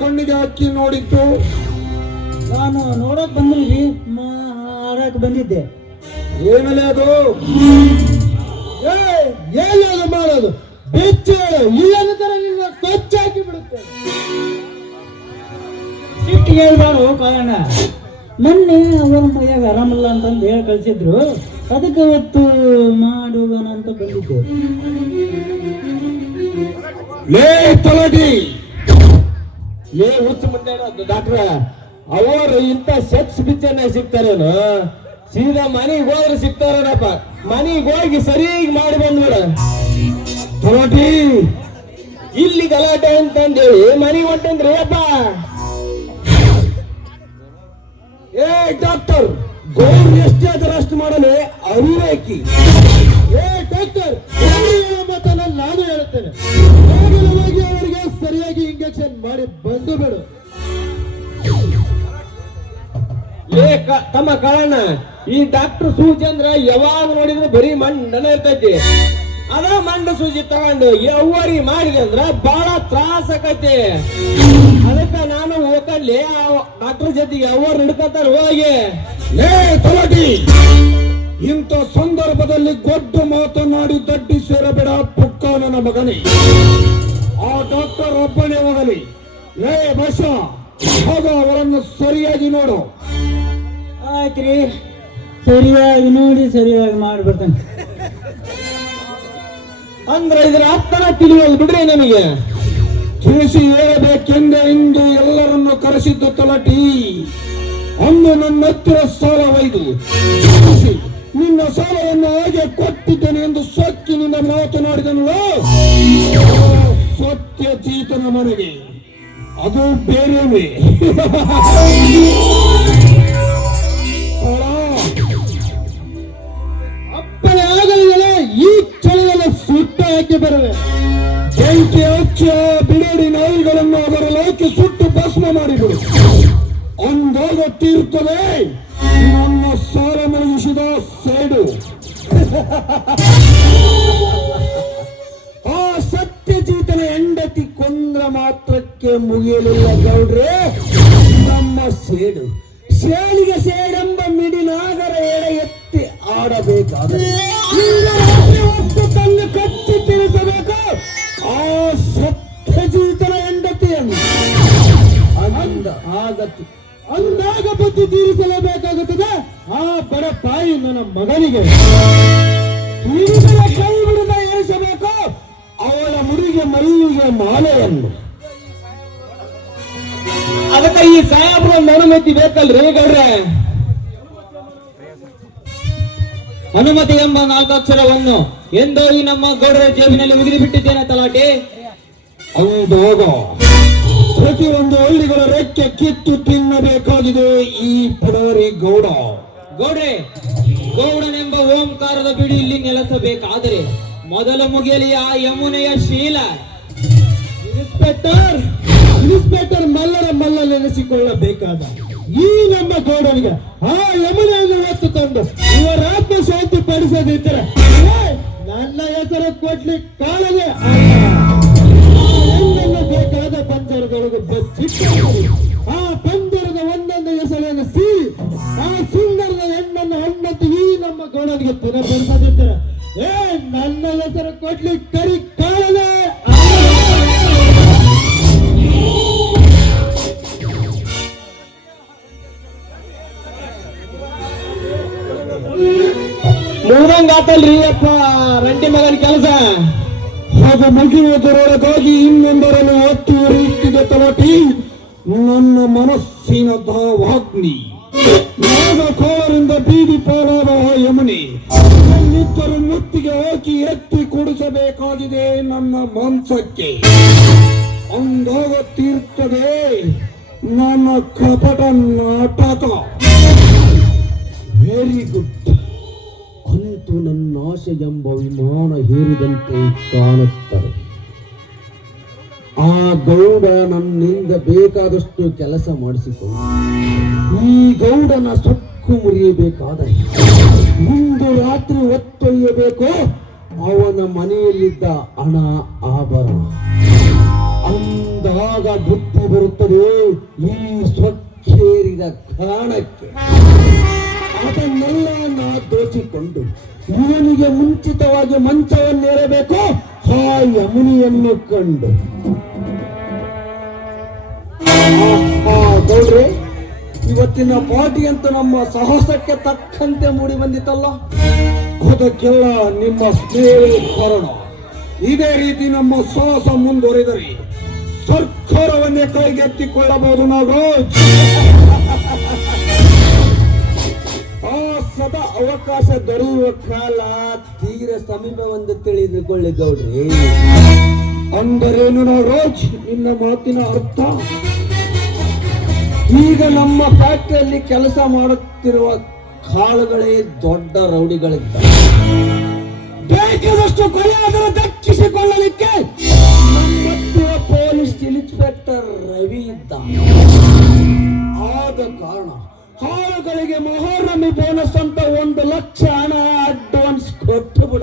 ಕಣ್ಣಿಗೆ ಹಾಕಿ ನೋಡಿದ್ದು? ನಾನು ನೋಡಕ್ ಬಂದ್ರಿ ಮಾಡಕ್ ಬಂದಿದ್ದೆ. ಏನಲ್ಲಿ ಅದು ಏನಾದ್ರು ಮಾಡೋದು ಬೆಚ್ಚ ಇಲ್ಲದ ತರ ನಿನ್ನ ಕೊಚ್ಚಾಕಿ ಬಿಡುತ್ತೆ. ಸಿಟ್ಟು ಹೇಳ್ಬಾರು ಕಾರಣ ಮೊನ್ನೆ ಅವರ ಮೈಯಾಗ ಆರಾಮಿಲ್ಲ ಅಂತಂದು ಹೇಳಿ ಕಳ್ಸಿದ್ರು. ಅದಕ್ಕೆ ಇವತ್ತು ಮಾಡೋಣ ಅಂತ ಬಂದಿದ್ದೆ. ಲೇ ತಲಟಿ, ಲೇ ಹುಚ್ಚ ಮುಂದೆ ಡಾಕ್ಟ್ರ, ಅವರು ಇಂಥ ಸೆಕ್ಸ್ ಪಿಕ್ಚರ್ನಾಗ ಸಿಗ್ತಾರೇನು? ಸೀದಾ ಮನೆಗೆ ಹೋದ್ರೆ ಸಿಗ್ತಾರೇನಪ್ಪ. ಮನೆಗೆ ಹೋಗಿ ಸರಿಯಾಗಿ ಮಾಡಿ ಬಂದ್ಬಿಡ. ತಲಟಿ, ಇಲ್ಲಿ ಗಲಾಟೆ ಅಂತಂದೇಳಿ ಮನೆಗೆ ಹೊಂಟಂದ್ರಿ ಅಪ್ಪ. ಏ ಡಾಕ್ಟರ್, ಗೌರ್ ಎಷ್ಟೇ ಆದ್ರೆ ಅಷ್ಟು ಮಾಡಲು ಅವಿವೇಕಿ. ಏ ಡಾಕ್ಟರ್, ಮಾತನ್ನ ನಾನು ಹೇಳುತ್ತೇನೆ. ಹೋಗಿ ಅವರಿಗೆ ಸರಿಯಾಗಿ ಇಂಜೆಕ್ಷನ್ ಮಾಡಿ ಬಂದು ಬಿಡು. ತಮ್ಮ ಕಾರಣ ಈ ಡಾಕ್ಟರ್ ಸೂಜಿ ಅಂದ್ರ ಯಾವಾಗ ನೋಡಿದ್ರೆ ಬರೀ ಮಂಡನ ಇರ್ತೈತಿ. ಅದ ಮಂಡ ಸೂಜಿ ತಗೊಂಡು ಅವ್ವರಿ ಮಾಡಿದೆ ಅಂದ್ರ ಬಹಳ ತ್ರಾಸ ಆಕತಿ. ಅದಕ್ಕ ನಾನು ಹೋಗಲ್ಲಿ ಡಾಕ್ಟರ್ ಜೊತೆಗೆ ಅವ್ವರು ಹಿಡ್ಕತಾರ ಹೋಗಿ. ಇಂಥ ಸಂದರ್ಭದಲ್ಲಿ ಗೊಡ್ಡ ಮಾತನಾಡಿ ದಡ್ಡಿ ಸೇರಬೇಡ ಪುಕ್ಕ ನನ್ನ ಮಗನೇ. ಆ ಡಾಕ್ಟರ್ ಒಬ್ಬನೇ ಹೋಗಲಿ. ಲೇ ಬಸ, ಹೋಗ ಅವರನ್ನು ಸರಿಯಾಗಿ ನೋಡು. ಆಯ್ತ್ರಿ, ಸರಿಯಾಗಿ ನೋಡಿ ಸರಿಯಾಗಿ ಮಾಡ್ಬಿಡ್ತಾನೆ. ಅಂದ್ರೆ ಇದರ ಅರ್ಥನ ತಿಳಿಯೋದು ಬಿಡ್ರಿ ನನಗೆ. ತಿಳಿಸಿ ಹೇಳಬೇಕೆಂದೇ ಇಂದು ಎಲ್ಲರನ್ನು ಕರೆಸಿದ್ದು ತಲಟಿ. ಅಂದು ನನ್ನ ಹತ್ತಿರ ಸಾಲ ಒಯ್ದು ನಿನ್ನ ಸಾಲವನ್ನು ಹಾಗೆ ಕೊಟ್ಟಿದ್ದೇನೆ ಎಂದು ಸೊಕ್ಕಿ ನಿನ್ನ ಮಾತನಾಡಿದನಲ್ಲ, ಸತ್ಯಜೀತನ ಮನೆಗೆ ಅದು ಬೇರೆಯೇ. ಅಪ್ಪನೇ ಆಗಲಿಲ್ಲ, ಈ ಚಳಿಯಲ್ಲಿ ಸುಟ್ಟ ಹಾಕಿ ಬರವೆ. ಬೆಂಕಿ ಹಚ್ಚಿ ಬಿಡೋಡಿ ನಾಯಿಗಳನ್ನು ಅದರ ಲೋಕಿ ಸುಟ್ಟು ಭಸ್ಮ ಮಾಡಿಬಿಡು. ಅಂದಾಗ ತೀರ್ತದೆ ನನ್ನ ಸಾಲ ಮುಳುಗಿಸಿದ ಸೇಡು. ಆ ಸತ್ಯಜೀತನ ಹೆಂಡತಿ ಕೊಂದ್ರ ಮಾತ್ರಕ್ಕೆ ಮುಗಿಯಲಿಲ್ಲ ಗೌಡ್ರೆ ನಮ್ಮ ಸೇಡು. ಸೇಡಿಗೆ ಸೇಡೆಂಬ ಮಿಡಿನಾಗರ ಎಡೆ ಎತ್ತಿ ಆಡಬೇಕಾದರೆ ಹೊತ್ತು ತನ್ನ ಕಚ್ಚಿ ತಿಳಿಸಬೇಕು ಆ ಸತ್ಯಜೀತನ ಹೆಂಡತಿಯನ್ನು. ಅಂದಾಗ ಬುದ್ಧಿ ತೀರಿಸಲೇಬೇಕಾಗುತ್ತದೆ ಆ ಬಡ ತಾಯಿ ನನ್ನ ಮಗನಿಗೆ. ಕೈ ಬಿಡದ ಏರಿಸಬೇಕು ಅವಳ ಮುಡಿಗೆ ಮಲ್ಲಿಗೆ ಮಾಲೆಯನ್ನು. ಅದಕ್ಕೆ ಈ ಸಾಹೇಬ್ರ ಅನುಮತಿ ಬೇಕಲ್ರಿ ಗೌಡ್ರೆ? ಅನುಮತಿ ಎಂಬ 4 ಅಕ್ಷರವನ್ನು ಎಂದೋ ಈ ನಮ್ಮ ಗೌಡರ ಜೇಬಿನಲ್ಲಿ ಉಗಿದು ಬಿಟ್ಟಿದ್ದೇನೆ ತಲಾಟೆ. ಹೌದಾಗ ಪ್ರತಿಯೊಂದು ಹಳ್ಳಿಗಳ ರೆಕ್ಕೆ ಕಿತ್ತು ತಿನ್ನಬೇಕಾಗಿದೆ ಈ ಪುಡಾರಿ ಗೌಡ. ಗೌಡ್ರೆ, ಗೌಡನೆಂಬ ಓಂಕಾರದ ಬಿಡಿ ಇಲ್ಲಿ ನೆಲೆಸಬೇಕಾದರೆ ಮೊದಲು ಮುಗಿಯಲಿ ಆ ಯಮುನೆಯ ಶೀಲ. ಇನ್ಸ್ಪೆಕ್ಟರ್ ಮಲ್ಲ ನೆನೆಸಿಕೊಳ್ಳಬೇಕಾದ ಈ ನಮ್ಮ ಗೌಡನಿಗೆ ಆ ಯಮುನೆಯನ್ನು ಹೊತ್ತುಕೊಂಡು ಇವರ ಆತ್ಮ ಶಾಂತಿ ಪಡಿಸದಿದ್ದರೆ ನನ್ನ ಹೆಸರು ಕೊಡ್ಲಿಕ್ಕೆ ಕಾಣದೆ ಹೆಣ್ಣನ್ನು ಬೇಕಾದ ಪಂಜರದೊಳಗೆ ಬಚ್ಚಿಟ್ಟು ಆ ಪಂಜರದ ಒಂದೊಂದು ಹೆಸರನ್ನು ಸೀಳಿ ಆ ಸುಂದರದ ಹೆಣ್ಣನ್ನು ಹಣ್ಣತ್ತು ಈ ನಮ್ಮ ಗೌಡನಿಗೆ ತಿನ್ನಬಡಿಸದಿದ್ದರೆ ನನ್ನ ಹೆಸರು ಕೊಡ್ಲಿಕ್ಕೆ ಕರಿ ಕಾಣದೆ. ಮುಗ್ದಂಗ ಆತಲ್ರಿ ಅಪ್ಪ ರಂಟಿ ಮಗನ ಕೆಲಸ. ಅದು ಮುಗಿಯುವುದರೊಳಗಾಗಿ ಇನ್ನೊಂದರನ್ನು ಒತ್ತು ಉರಿಯುತ್ತಿದೆ ತಲಟಿ ನನ್ನ ಮನಸ್ಸಿನ ಧಾವಾಗ್ನಿ. ನಾಗಕೋಳರಿಂದ ಬೀದಿ ಪಾಲಾದ ಯಮುನೆ ನಿತ್ತರು ಮುತ್ತಿಗೆ ಹಾಕಿ ಎತ್ತಿ ಕುಡಿಸಬೇಕಾಗಿದೆ ನನ್ನ ಮಾಂಸಕ್ಕೆ. ಅಂದಾಗ ತೀರ್ತದೆ ನನ್ನ ಕಪಟ ನಾಟಕ. Very good. ಅಂತೂ ನನ್ನ ಆಸೆ ಎಂಬ ವಿಮಾನ ಹೇರಿದಂತೆ ಕಾಣುತ್ತದೆ. ಆ ಗೌಡ ನನ್ನಿಂದ ಬೇಕಾದಷ್ಟು ಕೆಲಸ ಮಾಡಿಸಿಕೊಂಡು ಈ ಗೌಡನ ಸೊಕ್ಕು ಮುರಿಯಬೇಕಾದರೆ ಇಂದು ರಾತ್ರಿ ಹೊತ್ತೊಯ್ಯಬೇಕು ಅವನ ಮನೆಯಲ್ಲಿದ್ದ ಹಣ ಆಭರಣ. ಅಂದ ಆದಾಗ ಬುದ್ಧಿ ಬರುತ್ತದೆ ಈ ಸ್ವಚ್ಛೇರಿದ ಕಾರಣಕ್ಕೆ. ಅದನ್ನೆಲ್ಲ ನಾ ದೋಚಿಕೊಂಡು ಇವನಿಗೆ ಮುಂಚಿತವಾಗಿ ಮಂಚವನ್ನೇರಬೇಕು ಆ ಯಮುನಿಯನ್ನು ಕಂಡು. ಗೌಡ್ರೆ, ಇವತ್ತಿನ ಪಾರ್ಟಿ ಅಂತ ನಮ್ಮ ಸಾಹಸಕ್ಕೆ ತಕ್ಕಂತೆ ಮೂಡಿ ಬಂದಿತ್ತಲ್ಲ, ಅದಕ್ಕೆಲ್ಲ ನಿಮ್ಮ ಸ್ನೇಹ ಕಾರಣ. ಇದೇ ರೀತಿ ನಮ್ಮ ಸಾಹಸ ಮುಂದುವರಿದರೆ ಸರ್ಕಾರವನ್ನೇ ಕೈಗೆತ್ತಿಕೊಳ್ಳಬಹುದು ನಾಗರಾಜ್. ಆ ಸದಾ ಅವಕಾಶ ದೊರೆಯುವ ಕಾಲ ತೀರ ಸಮೀಪವೆಂದು ತಿಳಿದುಕೊಳ್ಳಿ ಗೌಡ್ರಿ. ಅಂದರೇನು ನಾಗರಾಜ್ ನಿನ್ನ ಮಾತಿನ ಅರ್ಥ? ಈಗ ನಮ್ಮ ಫ್ಯಾಕ್ಟರಿಯಲ್ಲಿ ಕೆಲಸ ಮಾಡುತ್ತಿರುವ ಕಾಳುಗಳೇ ದೊಡ್ಡ ರೌಡಿಗಳಿದ್ದಾರೆ. ಬೇಕಾದಷ್ಟು ಕೊಲೆಯಾದರೂ ದಕ್ಕಿಸಿಕೊಳ್ಳಲಿಕ್ಕೆ ನಮ್ಮತ್ತಿರುವ ಪೊಲೀಸ್ ಇನ್ಸ್ಪೆಕ್ಟರ್ ರವಿ ಇದ್ದ. ಆದ ಕಾರಣ ಹಾಳುಗಳಿಗೆ ಮೊಹರಮಿ ಬೋನಸ್ ಅಂತ 1 ಲಕ್ಷ ಹಣ ಅಡ್ವಾನ್ಸ್ ಕೊಟ್ಟು ಬಿಡ.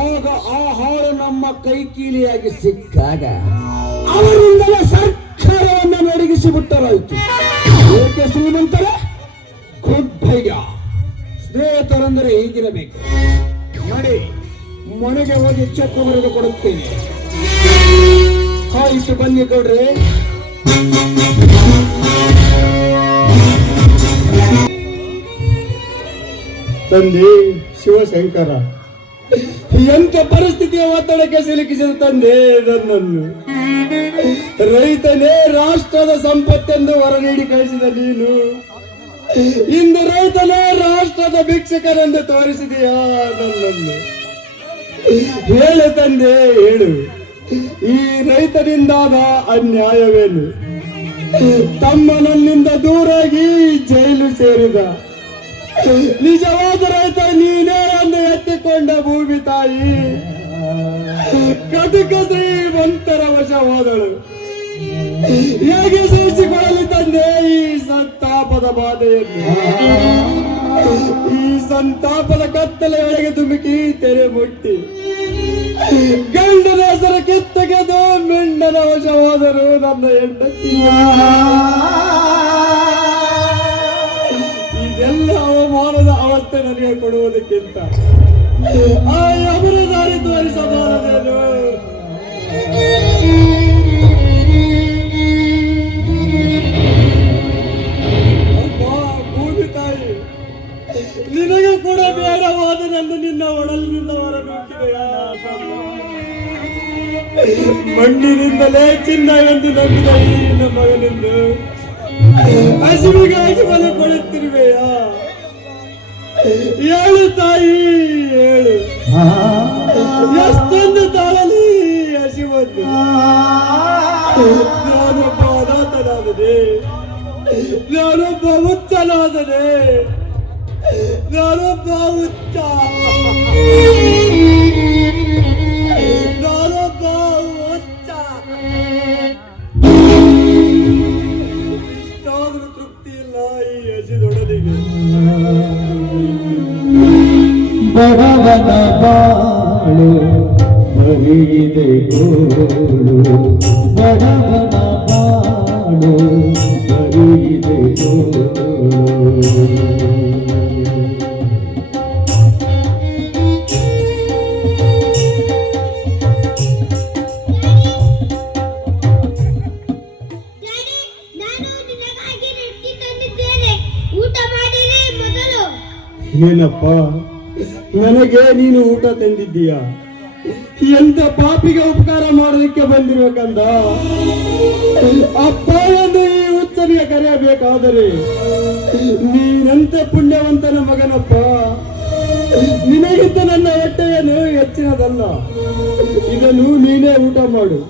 ಆಗ ಆ ಹಾಳು ನಮ್ಮ ಕೈಕೀಲಿಯಾಗಿ ಸಿಕ್ಕಾಗ ಅವರಿಂದಲೇ ಸರ್ಕಾರವನ್ನು ನಡಗಿಸಿ ಬಿಟ್ಟರಾಯಿತು. ಏಕೆ ಶ್ರೀಮಂತರ? ಗುಡ್ ಭಯ್ಯ. ಸ್ನೇಹಿತರಂದರೆ ಹೀಗಿರಬೇಕು. ಮಾಡಿ ಮನೆಗೆ ಹೋಗಿ ಚೆಕ್ ಬರೆದು ಕೊಡುತ್ತೇನೆ. ಆಯಿತು, ಬನ್ನಿ ಗೌಡ್ರೆ. ತಂದೆ ಶಿವಶಂಕರ, ಎಂಥ ಪರಿಸ್ಥಿತಿಯ ಒತ್ತಡಕ್ಕೆ ಸಿಲುಕಿಸಿದ ತಂದೆ ನನ್ನನ್ನು. ರೈತನೇ ರಾಷ್ಟ್ರದ ಸಂಪತ್ತೆಂದು ಹೊರ ನೀಡಿ ಕಳಿಸಿದ ನೀನು ಇಂದು ರೈತನೇ ರಾಷ್ಟ್ರದ ಭಿಕ್ಷಕರೆಂದು ತೋರಿಸಿದೆಯಾ ನನ್ನನ್ನು? ಹೇಳು ತಂದೆ, ಹೇಳು. ಈ ರೈತನಿಂದಾದ ಅನ್ಯಾಯವೇನು? ತಮ್ಮ ನನ್ನಿಂದ ದೂರಾಗಿ ಜೈಲು ಸೇರಿದ ನಿಜವಾದ ರೈತ ನೀನೇ ಎಂದು ಎತ್ತಿಕೊಂಡ ಭೂಮಿ ತಾಯಿ ಕಟುಕ ಶ್ರೀಮಂತರ ವಶವಾದಳು. ಹೇಗೆ ಸಹಿಸಿಕೊಳ್ಳಲಿ ತಂದೆ ಈ ಸಂತಾಪದ ಬಾಧೆಯನ್ನು? ಈ ಸಂತಾಪದ ಕತ್ತಲೆ ಒಳಗೆ ಧುಮುಕಿ ತೆರೆ ಮುಟ್ಟಿ ಗಂಡನ ಹೆಸರು ಕಿತ್ತಗೆದು ಮಿಂಡನ ವಶವಾದರು ನನ್ನ ಹೆಂಡತಿ. ಇದೆಲ್ಲ ಅವಮಾನದ ಅವಸ್ಥೆ ನನಗೆ ಕೊಡುವುದಕ್ಕಿಂತ ಆ ಯಮನ ದಾರಿ ತೋರಿಸಬಾರದೇನು? ಭೂಮಿ ತಾಯಿ, ನಿನಗೆ ಕೂಡ ಬೇಡವಾದ ನನ್ನ ನಿನ್ನ ಒಡಲಿನಿಂದ ಹೊರನೂಕಿದೆಯಾ? ಮಣ್ಣಿನಿಂದಲೇ ಚಿನ್ನ ಎಂದು ನಂಬಿದ ಈ ನಿನ್ನ ಮಗನಿಂದ ಹಸಿವಿಗಾಗಿ ಬಲ ಕೊಡುತ್ತಿರುವೆಯಾ? ಹೇಳು ತಾಯಿ, ಹೇಳು. ಎಷ್ಟೊಂದು ತಾಳಲಿ ಹಸಿವನ್ನು? ನಾನೊಬ್ಬ ಅನಾಥನಾದನೆ, ನಾನೊಬ್ಬ ಹುಚ್ಚನಾದನೆ, ನಾನೊಬ್ಬ ಹುಚ್ಚ, ನಾನೊಬ್ಬ ಹುಚ್ಚ. ಇಷ್ಟಾದ್ರೂ ತೃಪ್ತಿ ಇಲ್ಲ ಈ ಹಸಿದೊಡಲಿಗೆ. ಬಡವನ ಬಾಳು ಬರಿದೆ ಗೋಳು, ಬಡವನ ಬಾಳು ಬರಿದೆ ಗೋಳು. ಏನಪ್ಪ, ನನಗೆ ನೀನು ಊಟ ತಂದಿದ್ದೀಯ? ಎಂತ ಪಾಪಿಗೆ ಉಪಕಾರ ಮಾಡೋದಕ್ಕೆ ಬಂದಿರ್ಬೇಕಂದ? ಅಪ್ಪ ಎಂದು ಈ ಹುಚ್ಚನಿಗೆ ಕರೆಯಬೇಕಾದರೆ ನೀನಂತೆ ಪುಣ್ಯವಂತನ ಮಗನಪ್ಪ. ನಿನಗಿಂತ ನನ್ನ ಹೊಟ್ಟೆಯನ್ನು ಹೆಚ್ಚಿನದಲ್ಲ. ಇದನ್ನು ನೀನೇ ಊಟ ಮಾಡು.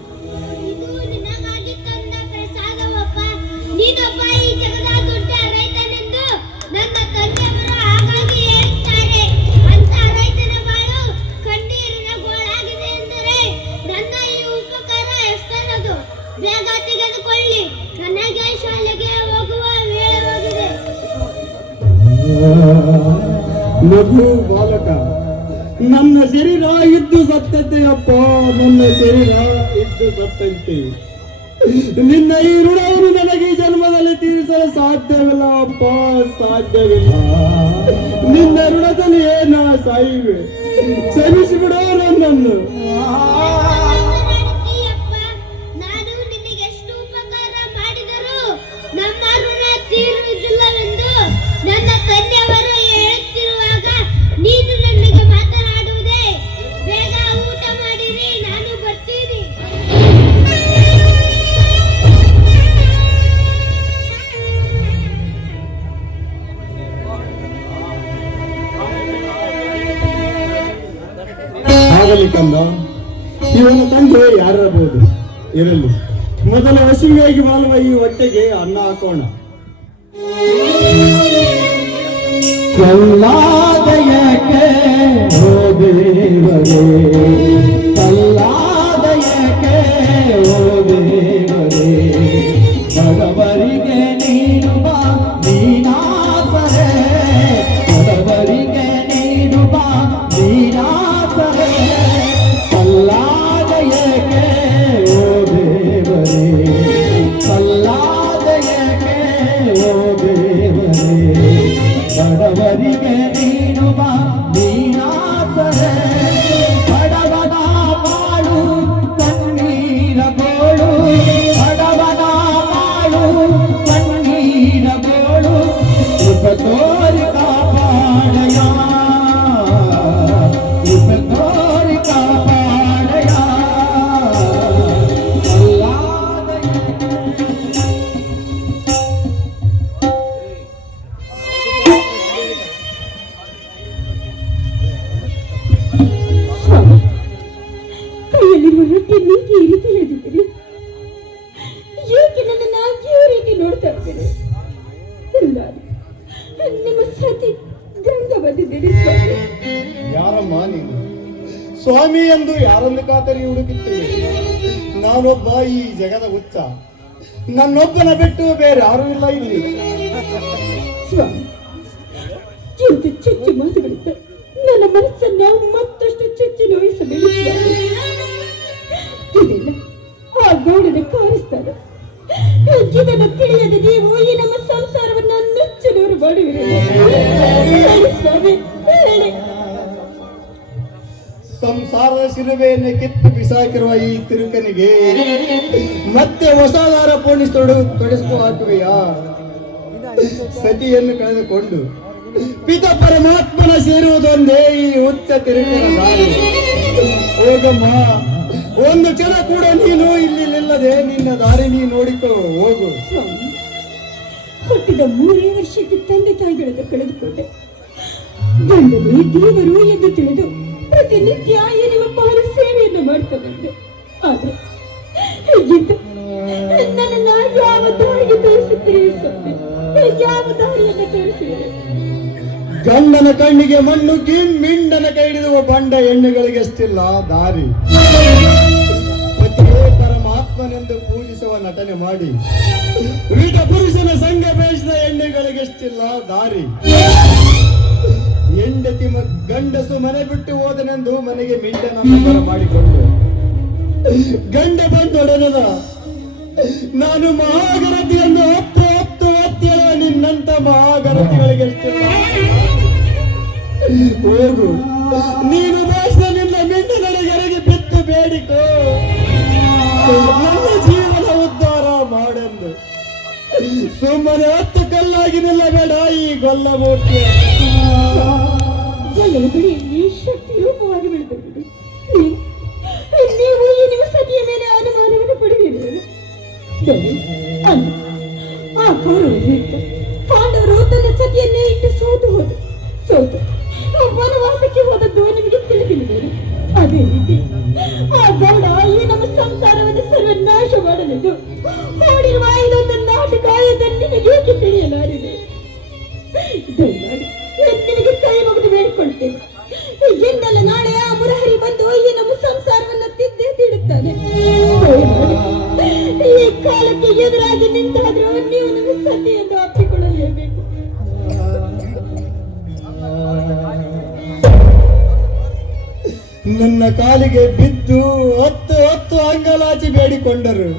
ಮಗು ಬಾಲಕ, ನನ್ನ ಶರೀರ ಇದ್ದು ಸತ್ತಂತೆಯಪ್ಪ, ನನ್ನ ಶರೀರ ಇದ್ದು ಸತ್ತಂತೆ. ನಿನ್ನ ಈ ಋಣವನ್ನು ನನಗೆ ಈ ಜನ್ಮದಲ್ಲಿ ತೀರಿಸಲು ಸಾಧ್ಯವಿಲ್ಲ ಅಪ್ಪ, ಸಾಧ್ಯವಿಲ್ಲ. ನಿನ್ನ ಋಣದಲ್ಲಿ ಏನ ಸಾಯಿವೆ, ಕ್ಷಮಿಸಿಬಿಡೋ ನನ್ನನ್ನು. ನಾನು ನಿನಗೆ ಎಷ್ಟು ಉಪಕಾರ ಮಾಡಿದರೂ ನಮ್ಮ ಋಣ ತೀರುವುದಿಲ್ಲವೆಂದು ನನ್ನ ತಂದೆಯವರು ಹೇಳುತ್ತಿರುವಾಗ ನೀನು ನನಗೆ ಮಾತನಾಡುವುದೇ? ಬೇಗ ಊಟ ಮಾಡಿರಿ, ನಾನು ಬರ್ತೀನಿ. ಆಗಲಿ ಕಂದ, ಇವನ ತಂದೆ ಯಾರಿರಬಹುದು, ಇರಲಿ. ಮೊದಲು ಹಸಿವೆಯಾಗಿ ಬಾಳುವ ಈ ಹೊಟ್ಟೆಗೆ ಅನ್ನ ಹಾಕೋಣ. ಕಲ್ಲಾದಯಕ್ಕೆ ಓ ದೇವರೇ, ಕಲ್ಲಾದಯಕ್ಕೆ ಓ ದೇವರೇ, ಬಡವರಿಗೆ ನೀಡುವ ನೀನಾಸರೆ, ಬಡವರಿಗೆ ನೀಡುವ ನೀನಾಸರೆ, ಕಲ್ಲಾದಯಕ್ಕೆ ಓ ದೇವರೇ, ಕಲ್ಲಾದಯಕ್ಕೆ ಓ ದೇವರೇ, ಬಡವರಿಗೆ ನೀಡುವ ನೀನಾಸರೆ, ಬಡವನ ಬಾಳು ಕಣ್ಣೀರ ಗೋಳು, ಬಡವನ ಬಾಳು ಕಣ್ಣೀರ ಗೋಳು, ಕೃಪ ತೋರಿ ಕಾಪಾಡಯ, ಕೃಪ ತೋರಿ ಕಾಪಾಡಯ, ಕೈಯಲ್ಲಿರುವ ರೊಟ್ಟಿಯನ್ನು ಈ ರೀತಿ ಹೇಳಿದ್ದೀರಿ. ಏಕೆ ನನ್ನನ್ನು ಈ ರೀತಿ ನೋಡ್ತಾ ಇದ್ದೀರಿ? ನಾನು ನಿಮ್ಮ ಸತಿ ಗಂಗ ಬಂದಿದ್ದೀರಿ ಸ್ವಾಮಿ. ಯಾರಮ್ಮ ನೀನು? ಸ್ವಾಮಿ ಎಂದು ಯಾರನ್ನು ಖಾತರಿ ಹುಡುಕುತ್ತೇವೆ? ನಾನೊಬ್ಬ ಈ ಜಗದ ಹುಚ್ಚ, ನನ್ನೊಬ್ಬನ ಬಿಟ್ಟು ಬೇರೆ ಯಾರೂ ಇಲ್ಲ ಇಲ್ಲಿ. ಸ್ವಾಮಿ, ಇಂಥ ಚುಚ್ಚು ಮಾತುಗಳಿಂದ ನನ್ನ ಮನಸ್ಸನ್ನು ಮತ್ತಷ್ಟು ಚುಚ್ಚು ನೋಯಿಸಬೇಡಿ ಸ್ವಾಮಿ. ಇದೆಲ್ಲ ಆ ಗೌಡನ ಕಾರಿಸ್ತಾರೆ. ಇದನ್ನು ತಿಳಿಯದ ನೀವು ಈ ನಮ್ಮ ಸಂಸಾರವನ್ನು ನುಚ್ಚು ನೂರು ಮಾಡುವಿರಿ. ಹೇಳಿ ಸ್ವಾಮಿ, ಹೇಳಿ. ಸಂಸಾರದ ಶಿಲುಬೆಯನ್ನು ಕಿತ್ತು ಬಿಸಾಕಿರುವ ಈ ತಿರುಕನಿಗೆ ಮತ್ತೆ ಹೊಸದಾರ ಪೋಣಿಸ್ ತೊಡಸ್ಕೊ ಹಾಕುವೆಯಾ? ಸತಿಯನ್ನು ಕಳೆದುಕೊಂಡು ಪಿತ ಪರಮಾತ್ಮನ ಸೇರುವುದೊಂದೇ ಈ ಹುಚ್ಚ ತಿರುಕನ ದಾರಿ. ಹೋಗಮ್ಮ, ಒಂದು ಕ್ಷಣ ಕೂಡ ನೀನು ಇಲ್ಲಿ ನಿಲ್ಲದೆ ನಿನ್ನ ದಾರಿ ನೀ ನೋಡಿಕೋ, ಹೋಗು. ಸ್ವಾಮಿ, ಹುಟ್ಟಿದ 3 ವರ್ಷಕ್ಕೆ ತಂದೆ ತಾಯಿಗಳನ್ನು ಕಳೆದುಕೊಂಡೆ. ಗಂಡನೇ ದೇವರು ಎಂದು ತಿಳಿದು ಪ್ರತಿನಿತ್ಯ ಈ ನಿಮ್ಮ ಪಾದ ಸೇವೆಯನ್ನು ಮಾಡ್ತಾ ಬಂದೆ. ಆದ್ರೆ ಈಗ ನನ್ನನ್ನು ಯಾವ ದಾರಿಗೆ ತೋರಿಸುತ್ತೀರಿ ಸ್ವಾಮಿ? ಯಾವ ದಾರಿಯನ್ನು ತೋರಿಸಿದರೆ? ಗಂಡನ ಕಣ್ಣಿಗೆ ಮಣ್ಣು ಮಿಂಡನ ಕೈ ಹಿಡಿದುವ ಬಂಡ ಹೆಣ್ಣುಗಳಿಗೆಷ್ಟಿಲ್ಲ ದಾರಿ. ಪತಿಯೇ ಪರಮಾತ್ಮನೆಂದು ಪೂಜಿಸುವ ನಟನೆ ಮಾಡಿ ವಿಟ ಪುರುಷನ ಸಂಘ ಬೇಯಿಸಿದ ಹೆಣ್ಣುಗಳಿಗೆಷ್ಟಿಲ್ಲ ದಾರಿ. ಹೆಂಡತಿ ಗಂಡಸು ಮನೆ ಬಿಟ್ಟು ಹೋದನೆಂದು ಮನೆಗೆ ಮಿಂಡನನ್ನು ಬರಮಾಡಿಕೊಂಡು ಗಂಡ ಬಂದೊಡನದ ನಾನು ಮಹಾಗರತಿಯನ್ನು ಹತ್ತು ಹತ್ತು ಹತ್ತಿರ ನಿನ್ನಂತ ಮಹಾಗರತಿಗಳಿಗೆಷ್ಟಿಲ್ಲ. ಹೋಗು, ನೀನು ಭಾಷಣ ನಿನ್ನ ಮಿಂಡನಡೆಗೆರೆಗೆ ಬಿತ್ತು ಬೇಡಿಕೋ, ನನ್ನ ಜೀವನ ಉದ್ಧಾರ ಮಾಡೆಂದು. ಸುಮ್ಮನೆ ಹತ್ತು ಕಲ್ಲಾಗಿ ನಿಲ್ಲಬೇಡ ಈ ಗೊಲ್ಲ ಮೂರ್ತಿ. ಒಳ್ಳೆಯ ಬಳಿ ಈ ಶಕ್ತಿ ರೂಪವಾಗಿ ಬೆಳೆದಿದೆ. ನೀವು ಈ ನಿಮ್ಮ ಸತಿಯ ಮೇಲೆ ಅನುಮಾನವನ್ನು ಪಡೆದಿದ್ದೀರಿ. ಆ ಕೌರವರಿಂದ ಪಾಂಡವರು ತನ್ನ ಸತಿಯನ್ನೇ ಇಟ್ಟು ಸೋತು ವನವಾಸಕ್ಕೆ ಹೋದದ್ದು ನಿಮಗೆ ತಿಳಿದಿರುವುದು. ಅದೇ ರೀತಿ ಆ ಗೌಡ ಈ ನಮ್ಮ ಸಂಸಾರವನ್ನು ಸರ್ವನಾಶ ಮಾಡಲಿದ್ದು ಮಾಡಿರುವ ಇದೊಂದು ನಾಟಕ ಎಂದು ನಿಮಗೇಕೆ ತಿಳಿಯಲಾರಿದೆ? ದಯಮಾಡಿ ನಿಮಗೆ ಕೈ ಮುಗಿದು ಬೇಡಿಕೊಳ್ತೇನೆ. ಎಂದಲ್ಲ ನಾಳೆ ಆ ಮುರಹರಿ ಬಂದು ಈ ನಮ್ಮ ಸಂಸಾರವನ್ನು ತಿದ್ದೇ ತಿಡುತ್ತಾನೆ. ಈ ಕಾಲಕ್ಕೆ ಎದುರಾಗಿ ನಿಂತಾದ್ರೂ ನೀವು ನನ್ನ ಸತಿಯನ್ನು ಅಪ್ಪಿಕೊಳ್ಳಲೇಬೇಕು. ನನ್ನ ಕಾಲಿಗೆ ಬಿದ್ದು ಹತ್ತು ಅಂಗಲಾಚಿ ಬೇಡಿಕೊಂಡರು.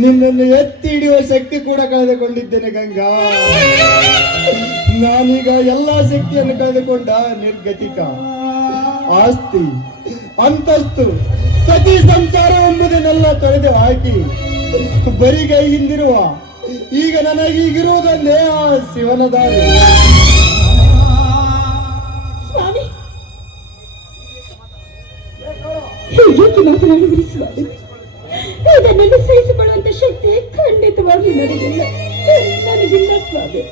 ನಿನ್ನನ್ನು ಎತ್ತಿ ಹಿಡಿಯುವ ಶಕ್ತಿ ಕೂಡ ಕಳೆದುಕೊಂಡಿದ್ದೇನೆ ಗಂಗಾ. ನಾನೀಗ ಎಲ್ಲಾ ಶಕ್ತಿಯನ್ನು ಕಳೆದುಕೊಂಡ ನಿರ್ಗತಿಕ. ಆಸ್ತಿ, ಅಂತಸ್ತು, ಸತಿ ಸಂಸಾರ ಎಂಬುದನ್ನೆಲ್ಲ ತೊಳೆದು ಹಾಕಿ ಬರಿಗೈ ಹಿಂದಿರುವ ಈಗ ನನಗೀಗಿರುವುದೊಂದೇ ಆ ಶಿವನ ದಾರಿ. ಸ್ವಾಮಿ, ಹೀಗೇಕೆ ಮಾತನಾಡಿದ್ರಿ ಸ್ವಾಮಿ? ಇದನ್ನೆಲ್ಲ ಸಹಿಸಿಕೊಳ್ಳುವಂತ ಶಕ್ತಿ ಖಂಡಿತವಾಗಿ ನನಗಿಲ್ಲ ಸ್ವಾಮಿ.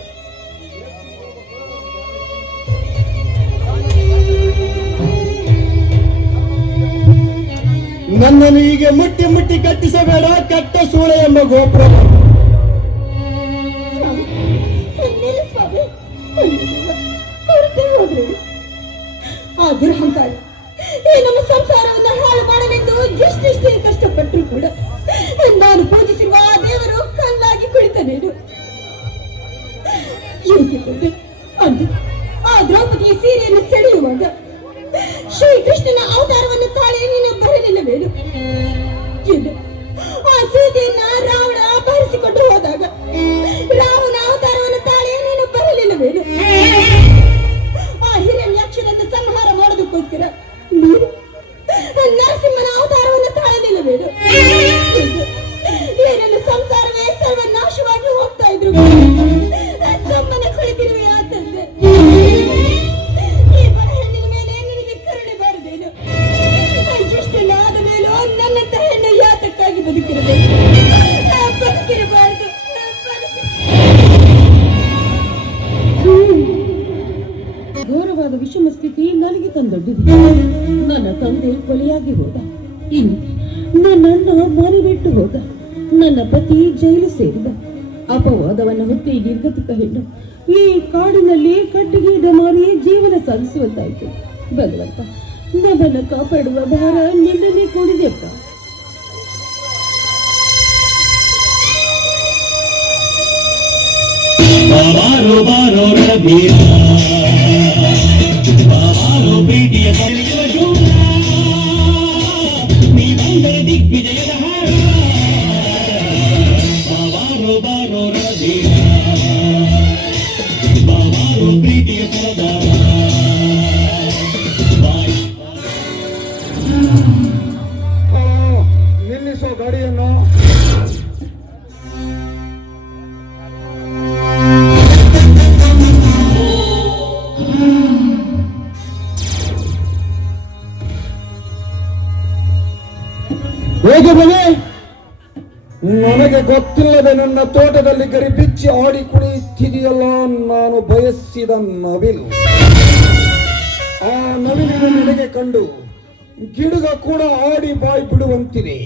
ನನ್ನನ್ನು ಹೀಗೆ ಮುಟ್ಟಿ ಕಟ್ಟಿಸಬೇಡ, ಕಟ್ಟ ಸೂಳೆ ಎಂಬ ಗೋಪುರ. ಆ ದುರಹಂಕಾರ ಈ ನಮ್ಮ ಸಂಸಾರವನ್ನು ಹಾಳು ಮಾಡಲೆಂದು ಎಷ್ಟೆಷ್ಟೇ ಕಷ್ಟಪಟ್ಟರು ಕೂಡ ನಾನು ಪೂಜಿಸಿರುವ ಆ ದೇವರು ಕಲ್ಲಾಗಿ ಕುಳಿತನೇನು. ಏಕೆಂದರೆ ಅಂದು ಆ ದ್ರೌಪದಿಯ ಸೀರೆಯನ್ನು ಸೆಳೆಯುವಾಗ ಶ್ರೀಕೃಷ್ಣನ ಅವತಾರವನ್ನು ತಾಳೆ ನೀನು ಬರಲಿಲ್ಲವೇನು? ಆ ಸೀತೆಯನ್ನ ರಾವಣ ಅಪಹರಿಸಿಕೊಂಡು ಹೋದಾಗ ರಾವಣ ಅವತಾರವನ್ನು ತಾಳೆ ನೀನು ಬರಲಿಲ್ಲವೇನು? ಆ ಹಿರಣ್ಯಾಕ್ಷರನ್ನು ಸಂಹಾರ ಮಾಡೋದಕ್ಕೋಸ್ಕರ ನೀನು ನರಸಿಂಹನ ಅವತಾರವನ್ನು ತಾಳಲಿಲ್ಲವೇನು? ಏನೆಲ್ಲ ಸಂಸಾರವೇ ಸರ್ವನಾಶವಾಗಿ ಹೋಗ್ತಾ ಇದ್ರು ತಮ್ಮನ ಕುಳಿತಿರುವೆ ಆತಂದೆ. ಈ ಬರಹಣ್ಣಿನ ಮೇಲೆ ನಿನಗೆ ಕರುಣೆ ಬಾರದೇನು? ಇಷ್ಟೆಲ್ಲ ಆದ ಮೇಲೂ ನನ್ನಂತ ಹೆಣ್ಣು ಯಾತಕ್ಕಾಗಿ ಬದುಕಿರಬೇಕು? ಬದುಕಿರಬಾರದು. ಘೋರವಾದ ವಿಷಮ ಸ್ಥಿತಿ ನನಗೆ ತಂದೊಡ್ಡಿದೆ. ನನ್ನ ತಂದೆ ಕೊಲೆಯಾಗಿ ಹೋದ, ಇನ್ನು ನನ್ನಣ್ಣ ಮನೆ ಬಿಟ್ಟು ಹೋದ, ನನ್ನ ಪತಿ ಜೈಲು ಸೇರಿದ. ಅಪವಾದವನ್ನು ಹೊತ್ತಿ ನಿರ್ಗತಿಕ ಹೆಣ್ಣು ಈ ಕಾಡಿನಲ್ಲಿ ಕಟ್ಟಿಗೆ ಡಮಾರಿ ಜೀವನ ಸಾಗಿಸುವಂತಾಯಿತು. ಭಗವಂತ, ನಮ್ಮನ್ನು ಕಾಪಾಡುವ ಭಾರ ನಿನ್ನನ್ನೇ ಕೂಡಿದೆಯಪ್ಪ. ಬಾರೋ ಬಾರೋ ರಣಬೀರ, ಬಾರೋ ಪ್ರೀತಿಯ ನೀ ಬಂದರೆ ದಿಗ್ವಿಜಯದ ಹಾರ. ಬಾರೋ ಬಾರೋ ರಣಬೀರ, ಬಾರೋ ಪ್ರೀತಿಯ ಸರದಾರ. ನಿಲ್ಲಿಸೋ ಗಾಡಿಯನ್ನು. ಹೇಗೆ ಬಗೆ? ನನಗೆ ಗೊತ್ತಿಲ್ಲದೆ ನನ್ನ ತೋಟದಲ್ಲಿ ಗರಿ ಬಿಚ್ಚಿ ಆಡಿ ಕುಣಿಯುತ್ತಿದೆಯಲ್ಲ ನಾನು ಬಯಸಿದ ನವಿಲು. ಆ ನವಿಲಿನ ನಡೆಗೆ ಕಂಡು ಗಿಡುಗ ಕೂಡ ಆಡಿ ಬಾಯಿ ಬಿಡುವಂತಿದೆ.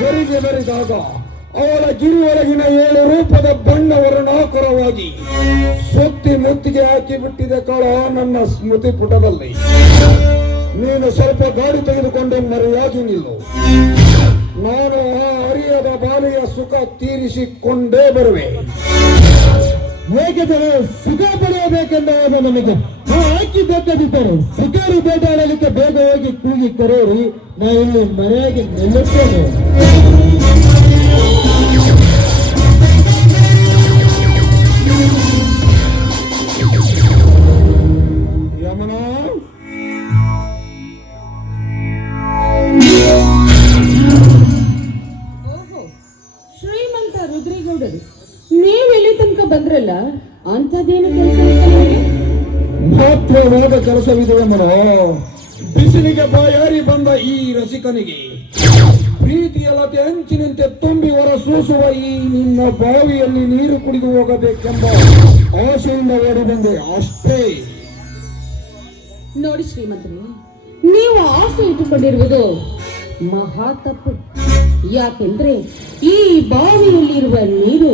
ಗರಿಗೆ ಬೆರೆದಾಗ ಅವಳ ಗಿರಿಯೊಳಗಿನ 7 ರೂಪದ ಬಣ್ಣ ವರ್ಣಾಕರವಾಗಿ ಸುತ್ತಿ ಮುತ್ತಿಗೆ ಹಾಕಿ ಬಿಟ್ಟಿದೆ ಕಾಳ ನನ್ನ ಸ್ಮೃತಿ ಪುಟದಲ್ಲಿ. ನೀನು ಸ್ವಲ್ಪ ಗಾಡಿ ತೆಗೆದುಕೊಂಡು ಮರೆಯಾಗಿ ನಿಲ್ಲು. ನಾನು ಆ ಅರಿಯದ ಬಾಲಿಯ ಸುಖ ತೀರಿಸಿಕೊಂಡೇ ಬರುವೆ. ಹೇಗಿದ್ದರೆ ಸುಖ ಪಡೆಯಬೇಕೆಂದ ನಮಗೆ ಹಾಕಿ ಬೇಕಾದಿದ್ದರು ಸುಖಾರಿ ಬೇಟಾಡಲಿಕ್ಕೆ ಬೇಗ ಹೋಗಿ ಕೂಗಿ ಕರೆಯಿರಿ. ನಾ ಇಲ್ಲಿ ಮರೆಯಾಗಿ ನಿಲ್ಲುತ್ತೇನೆ. ಯಮುನಾ, ಶ್ರೀಮಂತ ರುದ್ರೇಗೌಡರು, ನೀವೆಲ್ಲಿ ತನಕ ಬಂದ್ರಲ್ಲ, ಅಂಥದ್ದೇನು ಕೆಲಸ? ಮಹತ್ವವಾದ ಕೆಲಸವಿದೆ ಯಮನೋ. ಬಿಸಿಲಿಗೆ ಬಾಯಾರಿ ಬಂದ ಈ ರಸಿಕನಿಗೆ ಪ್ರೀತಿಯ ಲತೆ ಅಂಚಿನಂತೆ ತುಂಬಿ ಹೊರ ಸೂಸುವ ಈ ನಿನ್ನ ಬಾವಿಯಲ್ಲಿ ನೀರು ಕುಡಿದು ಹೋಗಬೇಕೆಂಬ ಆಶೆಯಿಂದ ಓಡಿ ಬಂದೆ ಅಷ್ಟೇ. ನೋಡಿ ಶ್ರೀಮಂತರೇ, ನೀವು ಆಸೆ ಇಟ್ಟುಕೊಂಡಿರುವುದು ಮಹಾ ತಪ್ಪು. ಯಾಕೆಂದ್ರೆ ಈ ಬಾವಿಯಲ್ಲಿರುವ ನೀರು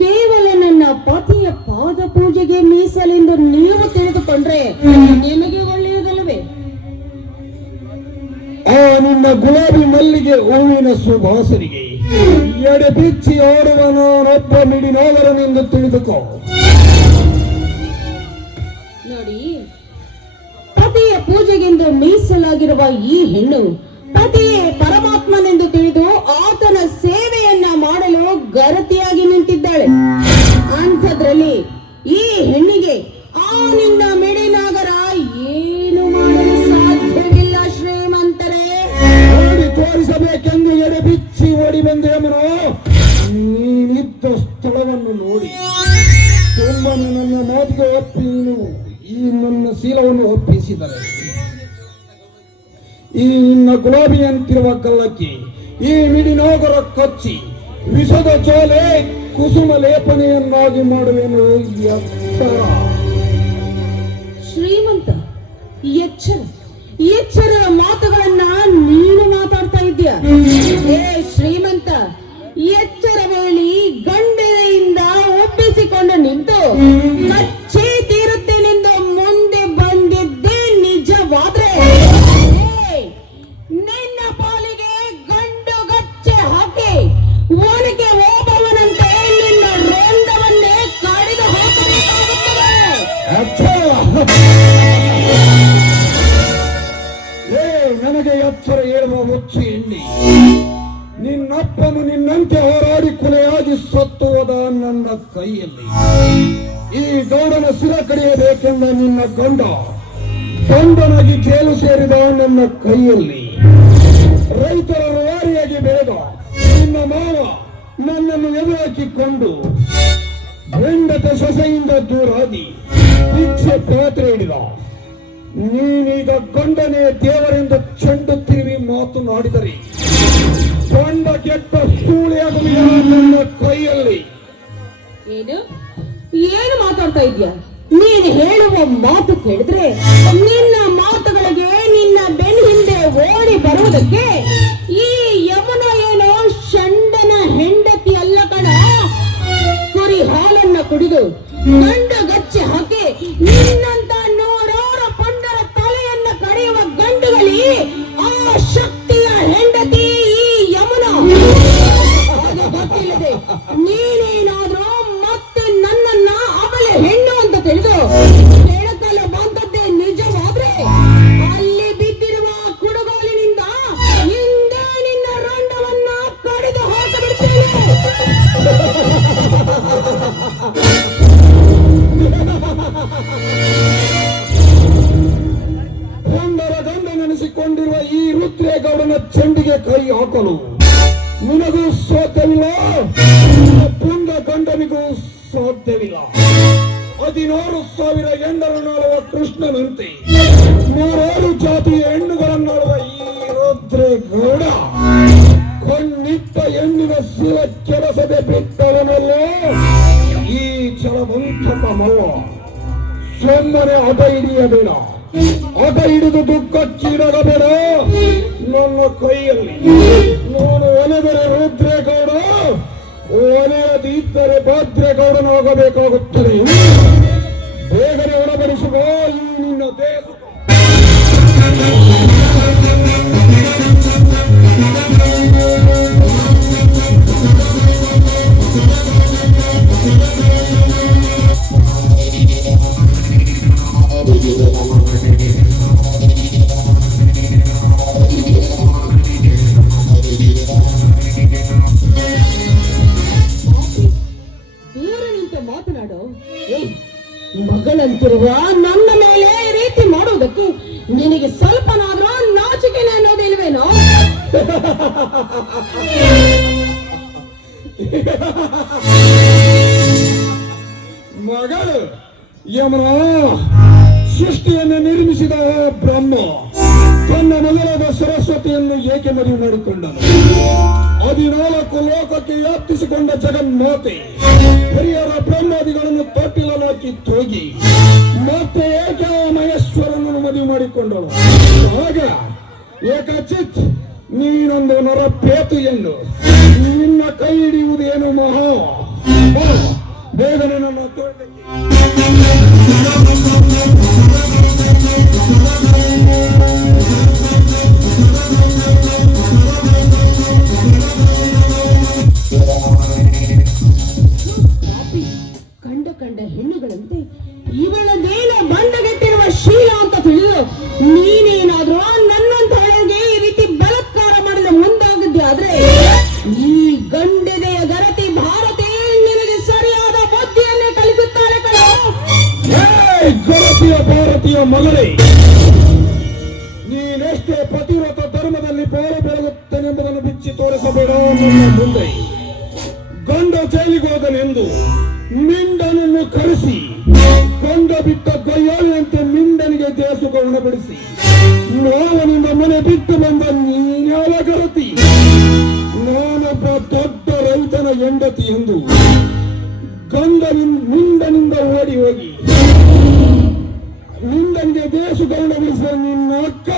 ಕೇವಲ ನನ್ನ ಪತಿಯ ಪಾದ ಪೂಜೆಗೆ ಮೀಸಲೆಂದು ನೀವು ತಿಳಿದುಕೊಂಡ್ರೆ ನಿಮಗೆ ಒಳ್ಳೆಯದಲ್ಲವೇ? ಆ ನಿನ್ನ ಗುಲಾಬಿ ಮಲ್ಲಿಗೆ ಹೂವಿನ ಸುಭಾಸನಿಗೆ ಎಡೆ ಬಿಚ್ಚಿ ಆಡುವ ನಾನೊಬ್ಬ ತಿಳಿದುಕೋ. ನೋಡಿ, ಪತಿ ಪತಿಯ ಪೂಜೆಗೆಂದು ಮೀಸಲಾಗಿರುವ ಈ ಹೆಣ್ಣು ಪತಿಯೇ ಪರಮಾತ್ಮನೆಂದು ತಿಳಿದು ಆತನ ಸೇವೆಯನ್ನ ಮಾಡಲು ಗರತಿಯಾಗಿ ನಿಂತಿದ್ದಾಳೆ. ಅಂಥದ್ರಲ್ಲಿ ಈ ಹೆಣ್ಣಿಗೆ ಆ ನಿನ್ನ ಮಿಡಿನಾಗರ ಏನು ಮಾಡಲು ಸಾಧ್ಯವಿಲ್ಲ ಶ್ರೀಮಂತರೇ. ನೋಡಿ ತೋರಿಸಬೇಕೆಂದು ಎಡೆ ಬಿಚ್ಚಿ ಓಡಿ ಬಂದೆ ಯಮನೋ. ನೀನಿದ್ದ ಸ್ಥಳವನ್ನು ನೋಡಿ ತುಂಬನ್ನು ನನ್ನ ಮಾತಿಗೆ ಒಪ್ಪಿ ನೀನು ಈ ನನ್ನ ಶೀಲವನ್ನು ಒಪ್ಪಿಸಿದರೆ ಈ ನಿನ್ನ ಗುಲಾಬಿಯಂತಿರುವ ಕಲ್ಲಕ್ಕಿ ಈ ಮಿಡಿನೋಗರ ಕಚ್ಚಿ ವಿಷದ ಚೋಲೆ ಕುಸುಮ ಲೇಪನೆಯನ್ನಾಗಿ ಮಾಡುವೆನು ಎತ್ತರ. ಶ್ರೀಮಂತ, ಎಚ್ಚರದ ಮಾತುಗಳನ್ನ ನೀನು ಮಾತಾಡ್ತಾ ಇದ್ದೀಯ. ಏ ಶ್ರೀಮಂತ, ಎಚ್ಚರ ವೇಳಿ ಗಂಡನೆಯಿಂದ ಒಪ್ಪಿಸಿಕೊಂಡು ನಿಂತು ಕಚ್ಚೆ ತೀರುತ್ತೇನೆಂದು ಮುಂದೆ ಬಂದಿದ್ದೇ ನಿಜವಾದ್ರೆ ನಿನ್ನ ಪಾಲಿಗೆ ಗಂಡು ಗಚ್ಚೆ ಹಾಕಿ ಒನಗೆ ಓಬವನಂತೆ ನಿನ್ನ ರೋಂಡವನ್ನೇ ಕಡಿದು ಹಾಕಬೇಕಾಗುತ್ತದೆ. ನನಗೆ ಎಚ್ಚರ ಹೇಳುವ ಹುಚ್ಚು ಎಣ್ಣಿ. ನಿನ್ನಪ್ಪನು ನಿನ್ನಂತೆ ಹೋರಾಡಿ ಕೊಲೆಯಾಗಿ ಸತ್ತು ಹೋದ ನನ್ನ ಕೈಯಲ್ಲಿ. ಈ ಗೌಡನ ಸಿರ ಕಡಿಯಬೇಕೆಂದ ನಿನ್ನ ಗಂಡನಾಗಿ ಜೈಲು ಸೇರಿದ ನನ್ನ ಕೈಯಲ್ಲಿ. ರೈತರ ರೂವಾರಿಯಾಗಿ ಬೆಳೆದ ನಿನ್ನ ಮಾವ ನನ್ನನ್ನು ಎದುರಾಕಿಕೊಂಡು ಹೆಂಡತ ಸೊಸೆಯಿಂದ ದೂರಾದಿ ಭಿಕ್ಷೆ ಪಾತ್ರೆ ಹಿಡಿದ. ನೀನೀಗ ಗಂಡನೇ ದೇವರೆಂದು ಚೆಂಡು ತಿರುವಿ ಮಾತನಾಡಿದರೆ ಗಂಡ ಕೆಟ್ಟ ಸೂಳೆಯಾಗುವ ನನ್ನ ಕೈಯಲ್ಲಿ. ಏನು ಮಾತಾಡ್ತಾ ಇದ್ಯಾ? ನೀನು ಹೇಳುವ ಮಾತು ಕೇಳಿದ್ರೆ ನಿನ್ನ ಮಾತುಗಳಿಗೆ ನಿನ್ನ ಬೆನ್ ಹಿಂದೆ ಓಡಿ ಬರುವುದಕ್ಕೆ ಈ ಯಮುನ ಏನೋ ಷಂಡನ ಹೆಂಡತಿ ಅಲ್ಲ ಕಣ. ಕುರಿ ಹಾಲನ್ನ ಕುಡಿದು ಗಂಡ ಗಚ್ಚೆ ಹಾಕಿ ನಿನ್ನಂತ ನೂರಾರು ಪಂಡರ ತಲೆಯನ್ನ ಕಡಿಯುವ ಗಂಡುಗಳಿ ಆ ಶಕ್ತಿಯ ಹೆಂಡತಿ ಈ ಯಮುನ. ಅದು ಗೊತ್ತಿಲ್ಲದೆ ನೀನೇನಾದ್ರೂ ಮತ್ತೆ ನನ್ನನ್ನ ಅವಳ ಹೆಣ್ಣು ಅಂತ ತಿಳಿದು ಕೆಳಕಲ ಬಂದದ್ದೇ ನಿಜವಾದ್ರೆ ಅಲ್ಲಿ ಬಿದ್ದಿರುವ ಕುಡುಗೋಲಿನಿಂದ ಹಿಂದೆ ನಿನ್ನ ರಂಡವನ್ನ ಕಡಿದು ಹಾಕಬಿಡ್ತೇನೆ. ನೆನೆಸಿಕೊಂಡಿರುವ ಈ ರುದ್ರೇಗೌಡನ ಚೆಂಡಿಗೆ ಕೈ ಹಾಕಲು ನಿನಗೂ ಸಾಧ್ಯವಿಲ್ಲ, ಪುಂಡ ಗಂಡನಿಗೂ ಸಾಧ್ಯವಿಲ್ಲ. 16,000 ಹೆಣ್ಣರನ್ನಾಳುವ ಕೃಷ್ಣನಂತೆ 100 ಜಾತಿಯ ಹೆಣ್ಣುಗಳನ್ನಾಳುವ ಈ ರುದ್ರೇಗೌಡ ಕಣ್ಣಿಟ್ಟ ಹೆಣ್ಣಿನ ಶಿರ ಕೆಲಸದೆ ಬಿಟ್ಟವನಲ್ಲೋ ಈ ಛಲವಂತಕ ಮಲ್ಲ. ಸುಮ್ಮನೆ ಹಠ ಹಿಡಿಯಬೇಡ, ಹಠ ಹಿಡಿದು ದುಃಖಕ್ಕೀಡಾಗಬೇಡ. ನನ್ನ ಕೈಯಲ್ಲಿ ನಾನು ಒಲೆದರೆ ರುದ್ರೇಗೌಡ, ಒಲೆಯದಿದ್ದರೆ ಭದ್ರೇಗೌಡನಾಗಬೇಕಾಗುತ್ತದೆ. ಬೇಗನೆ ಒಳಬಡಿಸುವ ಈ ನಿನ್ನ ದೇಹ. ದೂರ ನಿಂತು ಮಾತನಾಡೋ. ಮಗಳಂತಿರುವ ನನ್ನ ಮೇಲೆ ಈ ರೀತಿ ಮಾಡುವುದಕ್ಕೆ ನಿನಗೆ ಸ್ವಲ್ಪನಾದ್ರೂ ನಾಚಿಕೆನೆ ಅನ್ನೋದಿಲ್ವೇನೋ? ಮಗಳು ಯಮನ ಸೃಷ್ಟಿಯನ್ನು ನಿರ್ಮಿಸಿದ ಬ್ರಹ್ಮ ತನ್ನ ಮಗಳಾದ ಸರಸ್ವತಿಯನ್ನು ಏಕೆ ಮದುವೆ ಮಾಡಿಕೊಂಡನು? 14 ಲೋಕಕ್ಕೆ ವ್ಯಾಪ್ತಿಸಿಕೊಂಡ ಜಗನ್ಮಾತೆ ಹಿರಿಯರ ಬ್ರಹ್ಮಾದಿಗಳನ್ನು ತೊಟ್ಟಿಲಲಾಕಿ ಹೋಗಿ ಮತ್ತೆ ಏಕೆ ಮಹೇಶ್ವರನನ್ನು ಮದುವೆ ಮಾಡಿಕೊಂಡಳು. ಆಗ ಏಕಚಿತ್ ನೀನೊಂದು ನರಪೇತು ಎಂದು ನಿನ್ನ ಕೈ ಹಿಡಿಯುವುದೇನು ಮಹಾ. ಬೇಗನೆ ನನ್ನ ತೋಟಕ್ಕೆ ಕಂಡ ಹೆಣ್ಣುಗಳಂತೆ ಇವಳದೇನ ಬಂಡಗೆಟ್ಟಿರುವ ಶೀಲ ಅಂತ ತಿಳಿದು ಭಾರತೀಯ ಮಗಳೇ, ನೀನೆಷ್ಟೇ ಪತಿವ್ರತ ಧರ್ಮದಲ್ಲಿ ಪಾಲು ಬೆಳಗುತ್ತೇನೆಂಬುದನ್ನು ಬಿಚ್ಚಿ ತೋರಿಸಬೇಡ. ನನ್ನ ಮುಂದೆ ಗಂಡ ಜೈಲಿಗೆ ಹೋದನೆಂದು ಮಿಂಡನನ್ನು ಕರೆಸಿ ಗಂಡ ಬಿಟ್ಟ ಗಯ್ಯಾಳಿಯಂತೆ ಮಿಂಡನಿಗೆ ದೇಸುಗಳನ್ನ ಬಿಡಿಸಿ ನಾವನಿಂದ ಮನೆ ಬಿಟ್ಟು ಬಂದ ನೀನ್ಯಾವ ಗರತಿ? ನಾನೊಬ್ಬ ದೊಡ್ಡ ರೈತನ ಹೆಂಡತಿ ಎಂದು ಮಿಂಡನಿಂದ ಓಡಿ ಹೋಗಿ ಮಿಂಡನಿಗೆ ದೇಸುಗಳನ್ನ ಬಿಡಿಸಿದ ನಿನ್ನ ಅಕ್ಕ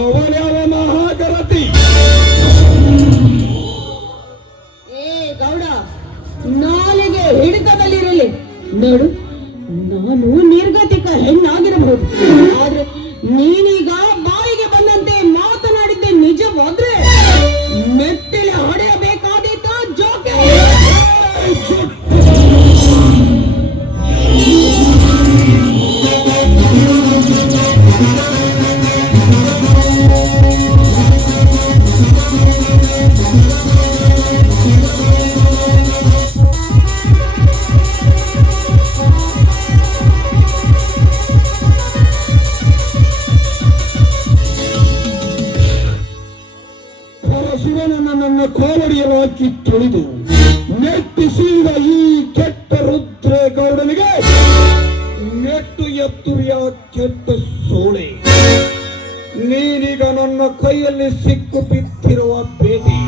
ಅವನ್ಯಾವ ಮಹಾಗರತಿ? ಏ ಗೌಡ, ನಾಲಿಗೆ ಹಿಡಿತದಲ್ಲಿರಲಿ. ನೋಡು, ನಾನು ನಿರ್ಗತಿಕ ಹೆಣ್ಣಾಗಿರಬಹುದು, ಆದ್ರೆ ನೀನೀಗ ಬಾಯಿಗೆ ಬಂದಂತೆ ಮಾತನಾಡಿದ್ದೆ ನಿಜವಾದ್ರೆ ಮೆಟ್ಟಿಲೆ ಹೊಡೆಯಬೇಕಾದೀತ ಜೋಕೆ. ಪರಶುರನನ್ನು ನನ್ನ ಕಾವಡಿಯಲ್ಲಿ ಹಾಕಿ ತುಳಿದು ನೆಟ್ಟಿಸಿದ ಈ ಕೆಟ್ಟ ರುದ್ರೇಗೌಡನಿಗೆ ನೆಟ್ಟು ಎತ್ತುರಿಯ ಕೆಟ್ಟ ಸೋಳೆ. ನೀನೀಗ ನನ್ನ ಕೈಯಲ್ಲಿ ಸಿಕ್ಕು ಬಿದ್ದಿರುವ ಬೇಟಿ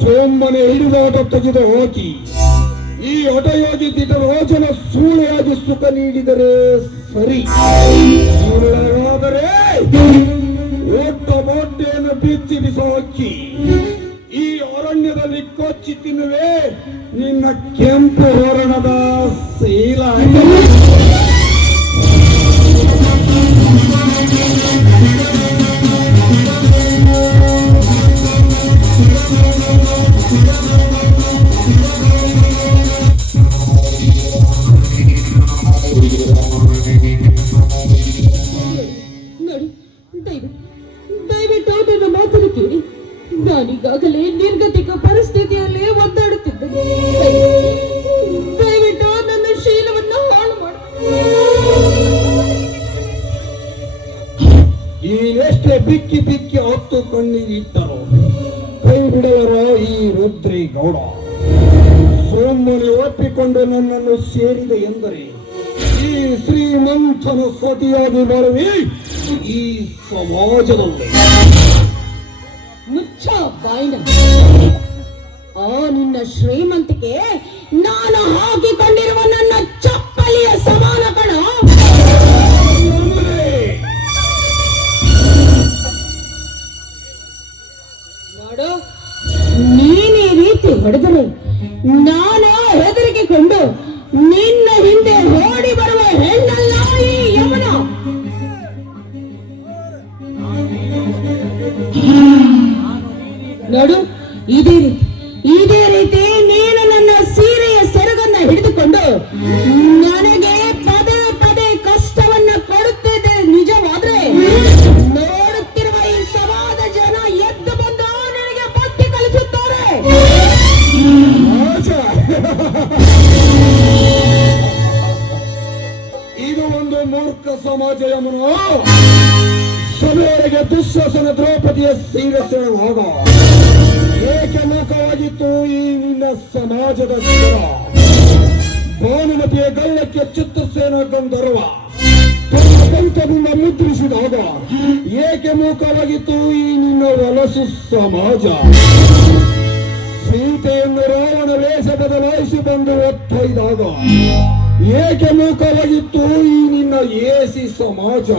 ಸೋಮನೆ ಹಿಡಿದಾಟ ತೆಗೆದು ಹಾಕಿ ಈ ಹಠಯೋಗಿ ದಿಟರಾಜನ ಸೂಳೆಯಾಗಿ ಸುಖ ನೀಡಿದರೆ ಸರಿ. ಇಲ್ಲವಾದರೆ ಒಟ್ಟ ಮೊಟ್ಟೆಯನ್ನು ಬಿಚ್ಚಿ ಬಿಸಾಕಿ ಈ ಅರಣ್ಯದಲ್ಲಿ ಕೊಚ್ಚಿ ತಿನ್ನುವೆ ನಿನ್ನ ಕೆಂಪು ಹೊರಣದ ಶೀಲ. ನೋಡಿ, ದಯವಿಟ್ಟು ನನ್ನ ಮಾತನ್ನು ಕೇಳಿ. ನಾನೀಗಾಗಲೇ ನಿರ್ಗತಿಕ ಪರಿಸ್ಥಿತಿಯಲ್ಲಿ ಒದ್ದಾಡುತ್ತಿದ್ದೇನೆ. ದಯವಿಟ್ಟು ನನ್ನ ಶೀಲವನ್ನು ಹಾಳು ಮಾಡಿ. ನೀನೆಷ್ಟೇ ಬಿಕ್ಕಿ ಬಿಕ್ಕಿ ಹೊತ್ತು ಕಣ್ಣೀರಿಟ್ಟರು ಕೈ ಬಿಡಲರ ಈ ರುದ್ರೇಗೌಡ. ಸೋಮನೆ ಒಪ್ಪಿಕೊಂಡು ನನ್ನನ್ನು ಸೇರಿದೆ ಎಂದರೆ ಈ ಶ್ರೀಮಂತನ ಸತಿಯಾಗಿ ಬರುವೆ ಈ ಸಮಾಜದಲ್ಲಿ. ಮುಚ್ಚ ಬಾಯಿನ. ಆ ನಿನ್ನ ಶ್ರೀಮಂತಿಕೆ ನಾನು ಹಾಕಿಕೊಂಡಿರುವ ನನ್ನ ಚಪ್ಪಲಿಯ ಸಮಾನ ಕಣ. ನೋಡು, ನೀನೇ ರೀತಿ ಹೊಡೆದರೆ ನಾನು ಹೆದರಿಕೆಕೊಂಡು ನಿನ್ನ ಹಿಂದೆ ಓಡಿ ಬರುವ ಹೆಣ್ಣಲ್ಲ ಈ ಯಮನ. ನೋಡು, ಇದೇ ರೀತಿ ನೀನು ನನ್ನ ಸೀರೆಯ ಸೆರಗನ್ನ ಹಿಡಿದುಕೊಂಡು ನನಗೆ ಪದೇ ಪದೇ ಕಷ್ಟವನ್ನ ಕೊಡುತ್ತಿದ್ದೆ ನಿಜವಾದ್ರೆ ನೋಡುತ್ತಿರುವ ಈ ಸಮಾಜ ಜನ ಎದ್ದು ಬಂದು ನನಗೆ ಬುದ್ಧಿ ಕಲಿಸುತ್ತಾರೆ. ಇದು ಒಂದು ಮೂರ್ಖ ಸಮಾಜ ಯಮನ. ಸಭೆಯವರೆಗೆ ದುಶ್ಯಾಸನ ದ್ರೌಪದಿಯ ಸೀರಸೆಳುವಾಗ ಏಕೆ ಮೂಕವಾಗಿತ್ತು ಈ ನಿನ್ನ ಸಮಾಜದ ಜನ? ಭಾನುಮತಿಯ ಗಲ್ಲಕ್ಕೆ ಚಿತ್ರಸೇನ ಗಂಧರ್ವ ಕಂಠದಿಂದ ಮುದ್ರಿಸಿದಾಗ ಏಕೆ ಮೂಕವಾಗಿತ್ತು ಈ ನಿನ್ನ ವಲಸು ಸಮಾಜ? ಸೀತೆಯನ್ನು ರಾವಣ ವೇಷ ಬದಲಾಯಿಸಿ ಬಂದು ಒತ್ತೊಯ್ದಾಗ ಏಕೆ ಮೂಕವಾಗಿತ್ತು ಈ ನಿನ್ನ ಏಸಿ ಸಮಾಜ?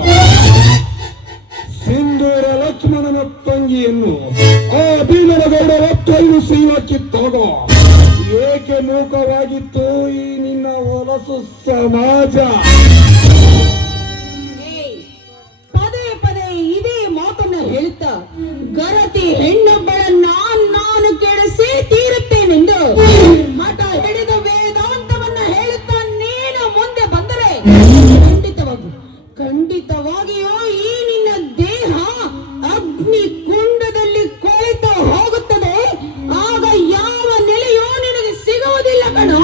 ಸಿಂಧೂರ ಲಕ್ಷ್ಮಣನ ತಂಗಿಯನ್ನು ಆ ಬೀನರಗೌಡ ಒತ್ತೊಯ್ದು ಸೀನ ಕಿತ್ತಾಗ ಏಕೆ ಮೂಕವಾಗಿತ್ತು ಈ ನಿನ್ನ ವಲಸು ಸಮಾಜ? ಪದೇ ಪದೇ ಇದೇ ಮಾತನ್ನ ಹೇಳುತ್ತಾ ಗರತಿ ಹೆಣ್ಣೊಬ್ಬಳನ್ನ ನಾನು ಕೆಡಿಸಿ ತೀರುತ್ತೇನೆಂದು ಮಠ ಹಿಡಿದು ವೇದಾಂತವನ್ನ ಹೇಳುತ್ತಾ ನೀನು ಮುಂದೆ ಬಂದರೆ ಖಂಡಿತವಾಗಿಯೂ ಈ ನಿನ್ನ ದೇಹ ಅಗ್ನಿ ಕುಂಡದಲ್ಲಿ ಕೊಳೆತು ಹೋಗುತ್ತದೆ. ಆಗ ಯಾವ ನೆಲೆಯೂ ನಿನಗೆ ಸಿಗುವುದಿಲ್ಲ ಕಣೋ.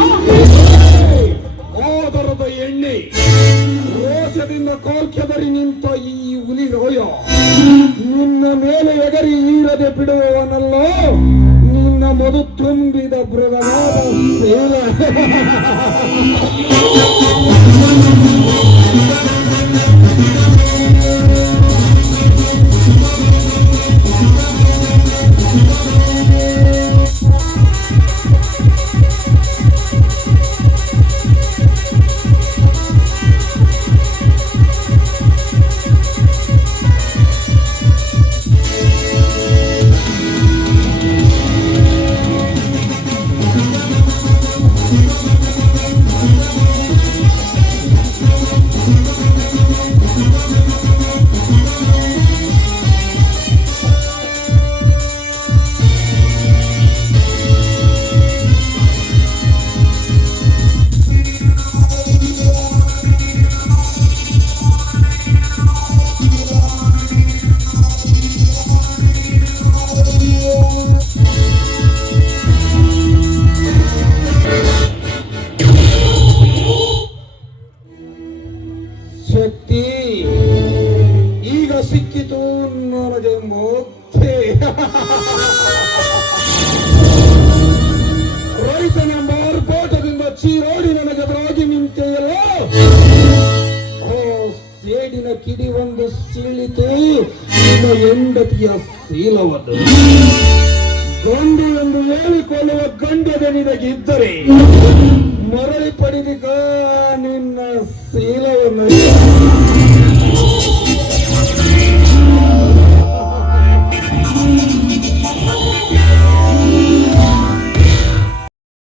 ಆದರದ ಎಣ್ಣೆ ಆಕ್ರೋಶದಿಂದ ಕಾಲ್ಕೆದರಿ ನಿಂತ ಈ ಹುಲಿ ರೋಯ ನಿನ್ನ ಮೇಲೆ ಎಗರಿ ಈರದೆ ಬಿಡುವವನಲ್ಲ, ನಿನ್ನ ಮಧು ತುಂಬಿದ ಮೃಗವಾದ ಸೇಲ. ಶಕ್ತಿ ಈಗ ಸಿಕ್ಕಿತು ನನಗೆ ಮುಕ್ತಿ. ರೈತನ ಮಾರ್ಪಾಟದಿಂದ ಚೀರಾಡಿ ನನಗೆ ಎದುರಾಗಿ ನಿಂತೆಯಲ್ಲ, ಆ ಸೇಡಿನ ಕಿಡಿ ಒಂದು ಸೀಳಿತು ನಿನ್ನ ಹೆಂಡತಿಯ ಶೀಲವನ್ನು. ಗಂಡು ಎಂದು ಹೇಳಿಕೊಳ್ಳುವ ಗಂಡದ ನಿನಗಿದ್ದರೆ ಮರಳಿ ಪಡೆದಿಗ ನಿನ್ನ ಶೀಲವನ್ನು.